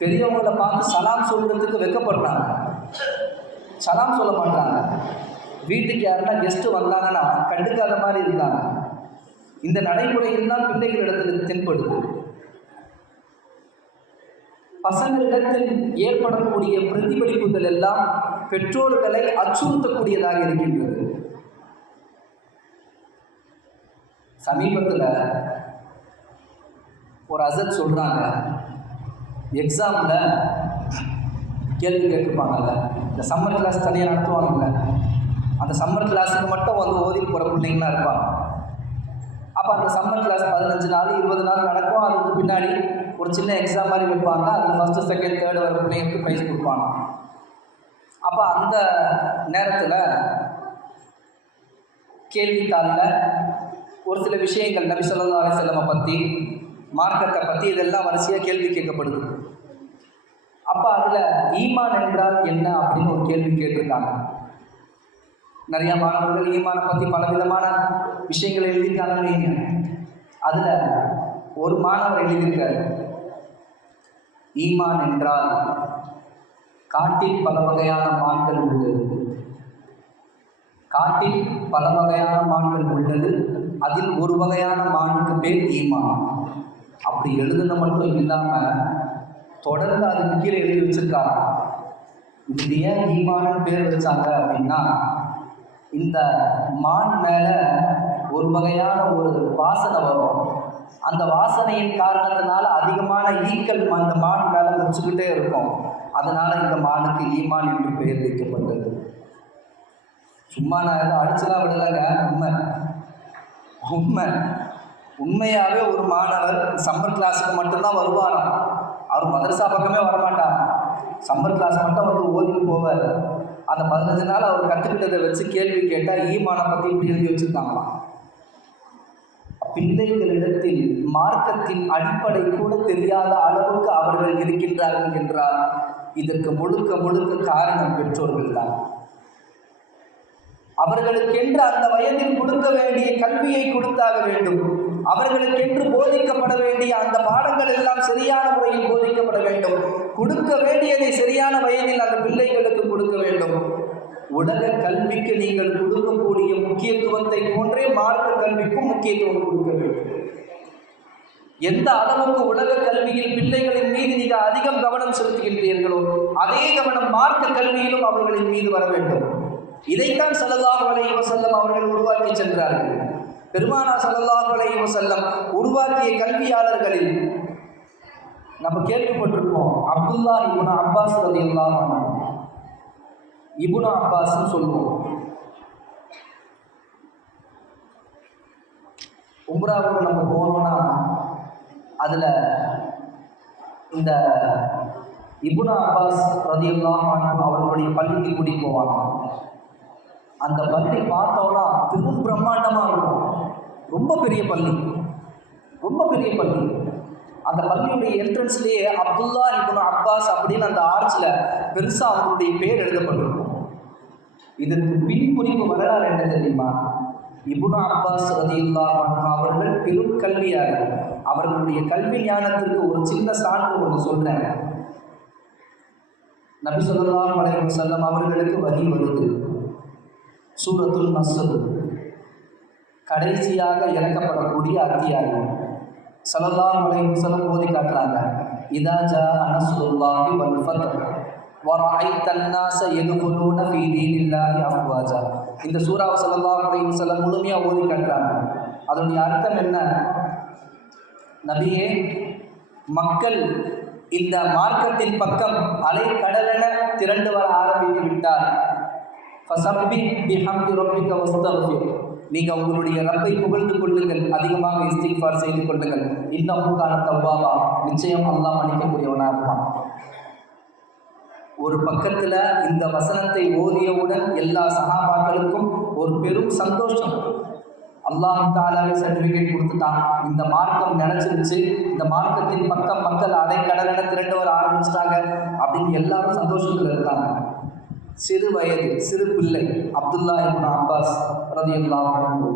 பெரியவங்களை பார்த்து சலாம் சொல்கிறதுக்கு வெக்கப்படுறாங்க, சலாம் சொல்ல மாட்டாங்க. வீட்டுக்கு யாருன்னா கெஸ்ட்டு வந்தாங்கன்னா கண்டுக்காத மாதிரி இருக்காங்க. இந்த நடைமுறையெல்லாம் பிள்ளைகளிடத்தில் தென்படுது. பசங்களிடத்தில் ஏற்படக்கூடிய பிரதிபலிப்புகள் எல்லாம் பெற்றோர்களை அச்சுறுத்தக்கூடியதாக இருக்கின்றது. சமீபத்தில் ஒரு அசத் சொல்கிறாங்க, எக்ஸாமில் கேள்வி கேட்டிருப்பாங்கல்ல, இந்த சம்மர் கிளாஸ் தனியாக நடத்துவாங்கல்ல, அந்த சம்மர் கிளாஸுக்கு மட்டும் வந்து ஓதிட்டு போகிற பிள்ளைங்களாம் இருப்பாங்க. அப்போ அந்த சம்மர் கிளாஸ் 15 நாள் 20 நாள் நடக்கும். அதுக்கு பின்னாடி ஒரு சின்ன எக்ஸாம் மாதிரி வைப்பாங்க. அதில் ஃபஸ்ட்டு, செகண்ட், தேர்டு வர பிள்ளைங்களுக்கு ப்ரைஸ் கொடுப்பாங்க. அப்போ அந்த நேரத்தில் கேள்வித்தாளில் ஒரு சில விஷயங்கள் நபி ஸல்லல்லாஹு அலைஹி வஸல்லம் பற்றி, மார்க்கத்தை பற்றி இதெல்லாம் வரிசையாக கேள்வி கேட்கப்படுது. அப்போ அதில் ஈமான் என்றால் என்ன அப்படின்னு ஒரு கேள்வி கேட்டிருக்காங்க. நிறைய மாணவர்கள் ஈமானை பற்றி பலவிதமான விஷயங்களை எழுதியிருக்காங்க. அதில் ஒரு மாணவர் எழுதியிருக்கார், ஈமான் என்றால் காட்டில் பல வகையான மான்கள் உள்ளது, காட்டில் பல வகையான மான்கள் உள்ளது, அதில் ஒரு வகையான மானுக்கு பேர் ஈமான். அப்படி எழுதுன மட்டும் இல்லாமல் தொடர்ந்து அதுக்கு கீழே எழுதி வச்சிருக்காங்க. இது ஏன் ஈமான்னு பேர் வச்சாங்க அப்படின்னா, இந்த மான் மேலே ஒரு வகையான ஒரு வாசனை வரும். அந்த வாசனையின் காரணத்தினால அதிகமான ஈக்கள் அந்த மான் மேலே வச்சுக்கிட்டே இருக்கும். அதனால இந்த மானுக்கு ஈமான் என்று பெயர் வைக்கப்பட்டது. சும்மா நான் எதுவும் அடிச்சுலாம் விடலைங்க, உண்மையாகவே ஒரு மாணவர் சம்மர் கிளாஸுக்கு மட்டும்தான் வருவாராம். அவர் மதரசா பக்கமே வரமாட்டார், சம்மர் கிளாஸ் மட்டும் வந்து ஓதிட்டு போவார். அந்த 15 நாள் அவர் கற்றுக்கிட்டதை வச்சு கேள்வி கேட்டால் ஈமானை பற்றி இப்படி எழுதி வச்சுருக்காங்களாம். பிள்ளைகளிடத்தில் மார்க்கத்தின் அடிப்படை கூட தெரியாத அளவுக்கு அவர்கள் இருக்கின்றார்கள் என்றால் இதற்கு முழுக்க முழுக்க காரணம் பெற்றோர்கள் தான். அவர்களுக்கென்று அந்த வயதில் கொடுக்க வேண்டிய கல்வியை கொடுத்தாக வேண்டும். அவர்களுக்கென்று போதிக்கப்பட வேண்டிய அந்த பாடங்கள் எல்லாம் சரியான முறையில் போதிக்கப்பட வேண்டும். கொடுக்க வேண்டியதை சரியான வயதில் அந்த பிள்ளைகளுக்கு கொடுக்க வேண்டும். உலக கல்விக்கு நீங்கள் கொடுக்கக்கூடிய முக்கியத்துவத்தை போன்றே மார்க்க கல்விக்கும் முக்கியத்துவம் கொடுக்க வேண்டும். எந்த அளவுக்கு உலக கல்வியில் பிள்ளைகளின் மீது நீங்க அதிகம் கவனம் செலுத்துகின்றீர்களோ அதே கவனம் மார்க்க கல்வியிலும் அவர்களின் மீது வர வேண்டும். இதைத்தான் ஸல்லல்லாஹு அலைஹி வஸல்லம் அவர்கள் உருவாக்கி சென்றார்கள். பெருமானார் ஸல்லல்லாஹு அலைஹி வஸல்லம் உருவாக்கிய கல்வியாளர்களில் நம்ம கேள்விப்பட்டிருப்போம், அப்துல்லா இப்னு அப்பாஸ் ரலியல்லாஹு அன்ஹு. இப்னு அப்பாஸ்ன்னு சொல்லுவோம். உம்ராவுக்கு நம்ம போனோம்னா அதில் இந்த இப்னு அப்பாஸ் ரலியல்லாஹு அன்ஹு அவர்களுடைய பள்ளிக்கு கூட்டிட்டு போவாங்க. அந்த பள்ளி பார்த்தோம்னா பெரும் பிரம்மாண்டமாக இருக்கும். ரொம்ப பெரிய பள்ளி. அந்த பள்ளியுடைய என்ட்ரன்ஸ்லேயே அப்துல்லா இப்னு அப்பாஸ் அப்படின்னு அந்த ஆர்ச்சில் பெருசாக அவங்களுடைய பேர் எழுதப்பட்டிருக்கும். இதற்கு பின்குறிப்பு வரலாறு என்ன தெரியுமா? இப்னு அப்பாஸ் ரலியல்லாஹு அன்ஹு அவர்கள் பெரும் கல்வியாளர். அவர்களுடைய கல்வி ஞானத்திற்கு ஒரு சின்ன சான்று ஒன்று சொல்றேன். நபி ஸல்லல்லாஹு அலைஹி வஸல்லம் அவர்களுக்கு வஹி வருது. சூரத்துல் நஸ்ர் கடைசியாக இறக்கப்படக்கூடிய அத்தியாயம். ஸல்லல்லாஹு அலைஹி வஸல்லம் ஓதி காட்டுறாங்க, இதா ஜாஅ நஸ்ருல்லாஹி வல் ஃபத்ஹ் வரஅய்தன் நாஸ யதுகுலூன ஃபீ தீனில்லாஹி அஃப்வாஜா. இந்த சூராவை ஸல்லல்லாஹு அலைஹி வஸல்லம் முழுமையாக ஓதி காட்டுறாங்க. அதனுடைய அர்த்தம் என்ன? நபியே, மக்கள் இந்த மார்க்கத்தின் பக்கம் அலை கடலென திரண்டு வர ஆரம்பித்து விட்டார். ஃபஸப்பிஹ் பிஹம்தி ரப்பிக வஸ்தக்ஃபிர். நீங்கள் உங்களுடைய ரப்பை புகழ்ந்து கொள்ளுங்கள், அதிகமாக இஸ்திக்ஃபார் செய்து கொள்ளுங்கள். இன்னஹு கான தவ்வாபா. நிச்சயம் அல்லாஹ் மன்னிக்கக்கூடியவனாக இருப்பான். ஒரு பக்கத்தில் இந்த வசனத்தை ஓதியவுடன் எல்லா சஹாபாக்களுக்கும் ஒரு பெரும் சந்தோஷம். அல்லாஹ் தஆலாவே சர்டிஃபிகேட் கொடுத்துட்டான், இந்த மார்க்கம் நினைச்சிருச்சு, இந்த மார்க்கத்தின் பக்கம் மக்கள் அலைக்கடலென திரண்டு வர ஆரம்பிச்சிட்டாங்க அப்படின்னு எல்லாரும் சந்தோஷத்தில் இருக்காங்க. சிறு வயது சிறு பிள்ளை அப்துல்லா இப்னு அப்பாஸ் ரலியல்லாஹு அன்ஹு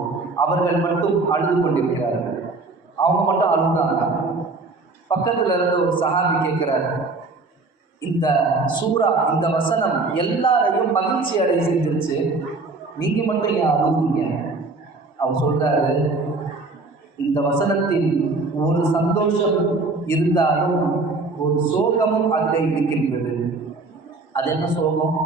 அவர்கள் மட்டும் அழுது கொண்டிருக்கிறார்கள். அவங்க மட்டும் அழுகுறாங்க. பக்கத்தில் இருந்த ஒரு சஹாபி கேட்கிறார், இந்த சூரா, இந்த வசனம் எல்லாரையும் மகிழ்ச்சி அடைய செஞ்சிருச்சு, நீங்கள் மட்டும் ஏன் அழுகுறீங்க? அவர் சொல்றாரு, இந்த வசனத்தில் ஒரு சந்தோஷம் இருந்தாலும் ஒரு சோகமும் அதில் இருக்கின்றது. அது என்ன சோகம்?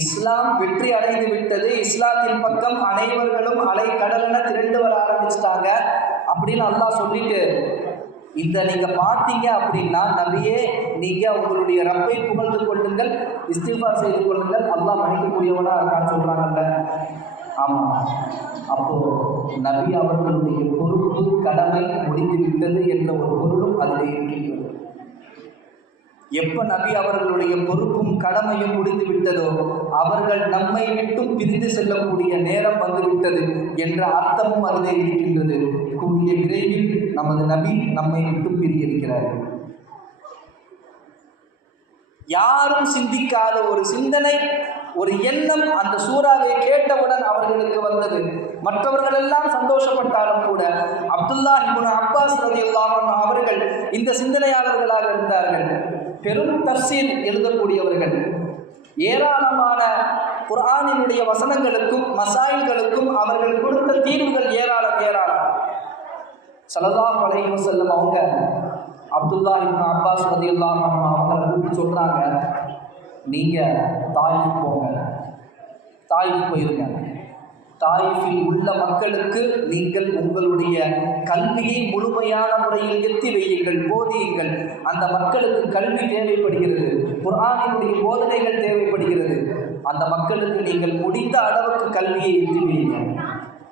இஸ்லாம் வெற்றி அடைந்து விட்டது, இஸ்லாத்தின் பக்கம் அனைவர்களும் அலை கடலென திரண்டு வர ஆரம்பிச்சிட்டாங்க அப்படின்னு அல்லாஹ் சொல்லிட்டு, இதை நீங்கள் பார்த்தீங்க அப்படின்னா நபியே, நீங்கள் உங்களுடைய ரப்பை புகழ்ந்து கொள்ளுங்கள், இஸ்திக்ஃபார் செய்து கொள்ளுங்கள், அல்லாஹ் மன்னிக்கக்கூடியவனா இருக்கான்னு சொல்கிறாங்கல்ல. ஆமாம், அப்போது நபி அவர்களுடைய பொறுப்பு கடமை முடிந்துவிட்டது என்ற ஒரு பொருளும் அதில் இருக்கின்றது. எப்போ நபி அவர்களுடைய பொறுப்பும் கடமையும் முடிந்து விட்டதோ அவர்கள் நம்மை விட்டும் பிரிந்து செல்லக்கூடிய நேரம் வந்துவிட்டது என்ற அர்த்தமும் அதிலே இருக்கின்றது. கூடிய விரைவில் நமது நபி நம்மை விட்டும் பிரிய இருக்கிறார்கள். யாரும் சிந்திக்காத ஒரு சிந்தனை ஒரு எண்ணம் அந்த சூறாவை கேட்டவுடன் அவர்களுக்கு வந்தது. மற்றவர்கள் எல்லாம் சந்தோஷப்பட்டாலும் கூட அப்துல்லாஹ் இப்னு அப்பாஸ் ரலியல்லாஹு அன்ஹு அவர்கள் இந்த சிந்தனையாளர்களாக இருந்தார்கள். பெரும் தஃசீர் எழுதக்கூடியவர்கள். ஏராளமான குர்ஆனினுடைய வசனங்களுக்கும் மசாயில்களுக்கும் அவர்கள் கொடுத்த தீர்வுகள் ஏராளம். ஸல்லல்லாஹு அலைஹி வஸல்லம் அவங்க அப்துல்லாஹ் இப்னு அப்பாஸ் ரலியல்லாஹு அன்ஹு அவங்களை கூப்பிட்டு சொல்றாங்க, நீங்க தாயிஃப் போங்க, தாயிஃப் போயிருங்க. தாயிஃபில் உள்ள மக்களுக்கு நீங்கள் உங்களுடைய கல்வியை முழுமையான முறையில் எத்தி வையுங்கள், போதியுங்கள். அந்த மக்களுக்கு கல்வி தேவைப்படுகிறது, குர்ஆனினுடைய போதனைகள் தேவைப்படுகிறது. அந்த மக்களுக்கு நீங்கள் முடிந்த அளவுக்கு கல்வியை எத்தி வையுங்கள்.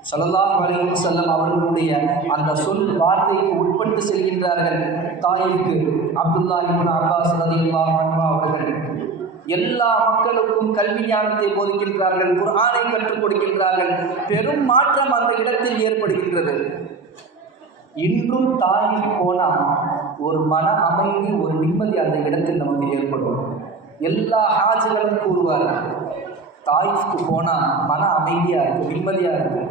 ஸல்லல்லாஹு அலைஹி வஸல்லம் அவர்களுடைய அந்த சொல் வார்த்தைக்கு உட்பட்டு செல்கின்றார்கள் தாயிஃப்க்கு. அப்துல்லாஹ் இப்னு அப்பாஸ் ரலியல்லாஹு அன்ஹு அவர்கள் எல்லா மக்களுக்கும் கல்வி ஞானத்தை போதிக்கின்றார்கள், குர்ஆனை கற்றுக் கொடுக்கின்றார்கள். பெரும் மாற்றம் அந்த இடத்தில் ஏற்படுகின்றது. இன்றும் தாயிஃப் போனால் ஒரு மன அமைதி, ஒரு நிம்மதி அந்த இடத்தில் நமக்கு ஏற்படும். எல்லா ஹாஜிகளும் கூறுவார்கள், தாயிஃப்க்கு போனால் மன அமைதியாக இருக்குது, நிம்மதியாக இருக்குது.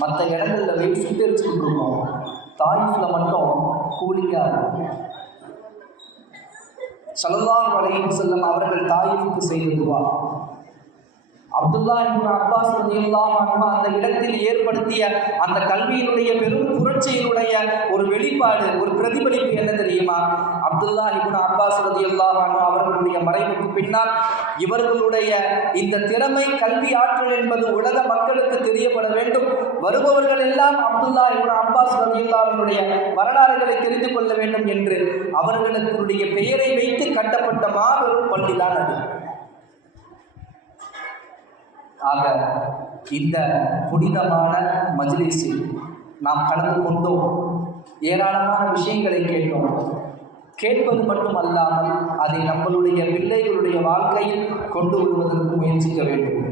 மற்ற இடங்களில் வெயில் சுட்டரிச்சுக்கிட்டு இருக்கோம், தாயிஃபில் மட்டும் கூலிங்காக இருக்கும். ஸல்லல்லாஹு அலைஹி வஸல்லம் அவர்கள் தாயிஃபுக்கு செய்த துஆ, அப்துல்லாஹ் இப்னு அப்பாஸ் ரலியல்லாஹு அன்ஹு அந்த இடத்தில் ஏற்படுத்திய அந்த கல்வியினுடைய பெரும் புரட்சியினுடைய ஒரு வெளிப்பாடு, ஒரு பிரதிபலிப்பு என்ன தெரியுமா? அப்துல்லாஹ் இப்னு அப்பாஸ் ரலியல்லாஹு அன்ஹு அவர்களுடைய மறைவுக்கு பின்னால் இவர்களுடைய இந்த திறமை, கல்வி ஆற்றல் என்பது உலக மக்களுக்கு தெரியப்பட வேண்டும். வருபவர்கள் எல்லாம் அப்துல்லாஹ் இப்னு அப்பாஸ் ரலியல்லாஹு அன்ஹுடைய வரலாறுகளை தெரிந்து கொள்ள வேண்டும் என்று அவர்களுடைய பெயரை வைத்து கட்டப்பட்ட மாபெரும் பள்ளிதான் அது. ஆக இந்த புனிதமான மஜ்லிஸில் நாம் கலந்து கொண்டோம், ஏராளமான விஷயங்களை கேட்டோம். கேட்பது மட்டுமல்லாமல் அதை நம்மளுடைய பிள்ளைகளுடைய வாழ்க்கையில் கொண்டு வருவதற்கு முயற்சிக்க வேண்டும்.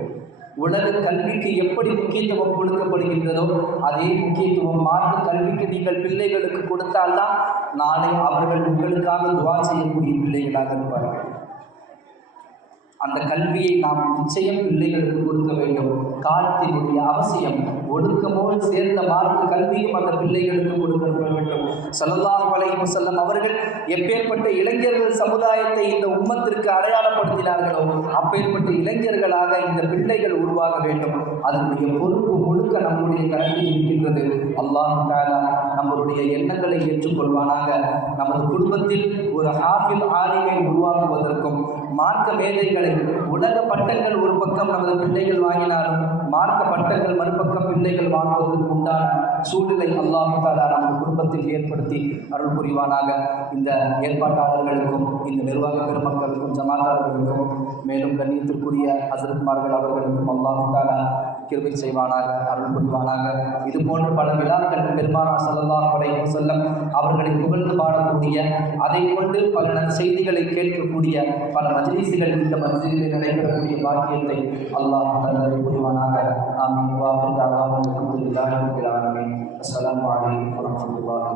உலக கல்விக்கு எப்படி முக்கியத்துவம் கொடுக்கப்படுகின்றதோ அதே முக்கியத்துவம் மார்க்க கல்விக்கு நீங்கள் பிள்ளைகளுக்கு கொடுத்தால்தான் நாளை அவர்கள் உங்களுக்காக துஆ செய்யக்கூடிய பிள்ளைகளாக இருப்பார்கள். அந்த கல்வியை நாம் நிச்சயம் பிள்ளைகளுக்கு கொடுக்க வேண்டும். காலத்தினுடைய அவசியம், ஒடுக்கமோடு சேர்ந்த மார்க்க கல்வியும் அந்த பிள்ளைகளுக்கு கொடுக்க வேண்டும். ஸல்லல்லாஹு அலைஹி வஸல்லம் அவர்கள் எப்பேற்பட்ட இளைஞர்கள் சமுதாயத்தை இந்த உம்மத்திற்கு அடையாளப்படுத்தினார்களோ அப்பேற்பட்ட இளைஞர்களாக இந்த பிள்ளைகள் உருவாக வேண்டும். அதனுடைய பொறுப்பு முழுக்க நம்முடைய கல்வியில் இருக்கின்றது. அல்லாஹ் தஆலா நம்மளுடைய எண்ணங்களை ஏற்றுக்கொள்வானாக. நமது குடும்பத்தில் ஒரு ஹாஃபில் ஆலிமை உருவாக்குவதற்கும், மார்க்க மேதைகளை, உலக பட்டங்கள் ஒரு பக்கம் நமது பிள்ளைகள் வாங்கினாலும் மார்க்க பட்டங்கள் மறுபக்கம் பிள்ளைகள் வாங்குவதற்கு உண்டான சூழ்நிலை அல்லாஹ் தஆலா நமது குடும்பத்தில் ஏற்படுத்தி அருள் புரிவானாக. இந்த ஏற்பாட்டாளர்களுக்கும், இந்த நிர்வாக பெருமக்களுக்கும், ஜமாத்தாளர்களுக்கும், மேலும் கண்ணியத்திற்குரிய ஹஸரத்மார்கள் அவர்களுக்கும் அல்லாஹ் தஆலா கிருபை செய்வானாக, அருள் புரிவானாக. இது போன்ற பல விழாக்கள் பெருமானார் ஸல்லல்லாஹு அலைஹி வஸல்லம் அவர்களை புகழ்ந்து பாடக்கூடிய, அதை கொண்டு பல செய்திகளை கேட்கக்கூடிய பல மஜ்லிஸ்கள் இந்த மஸ்ஜிதில் நடைபெறக்கூடிய பாக்கியத்தை அல்லாஹ் தஆலா புரிவானாக. ஆமீன். வா அல்ஹம்துலில்லாஹி ரப்பில் ஆலமீன். அஸ்ஸலாமு அலைக்கும் வரஹ்மத்துல்லாஹி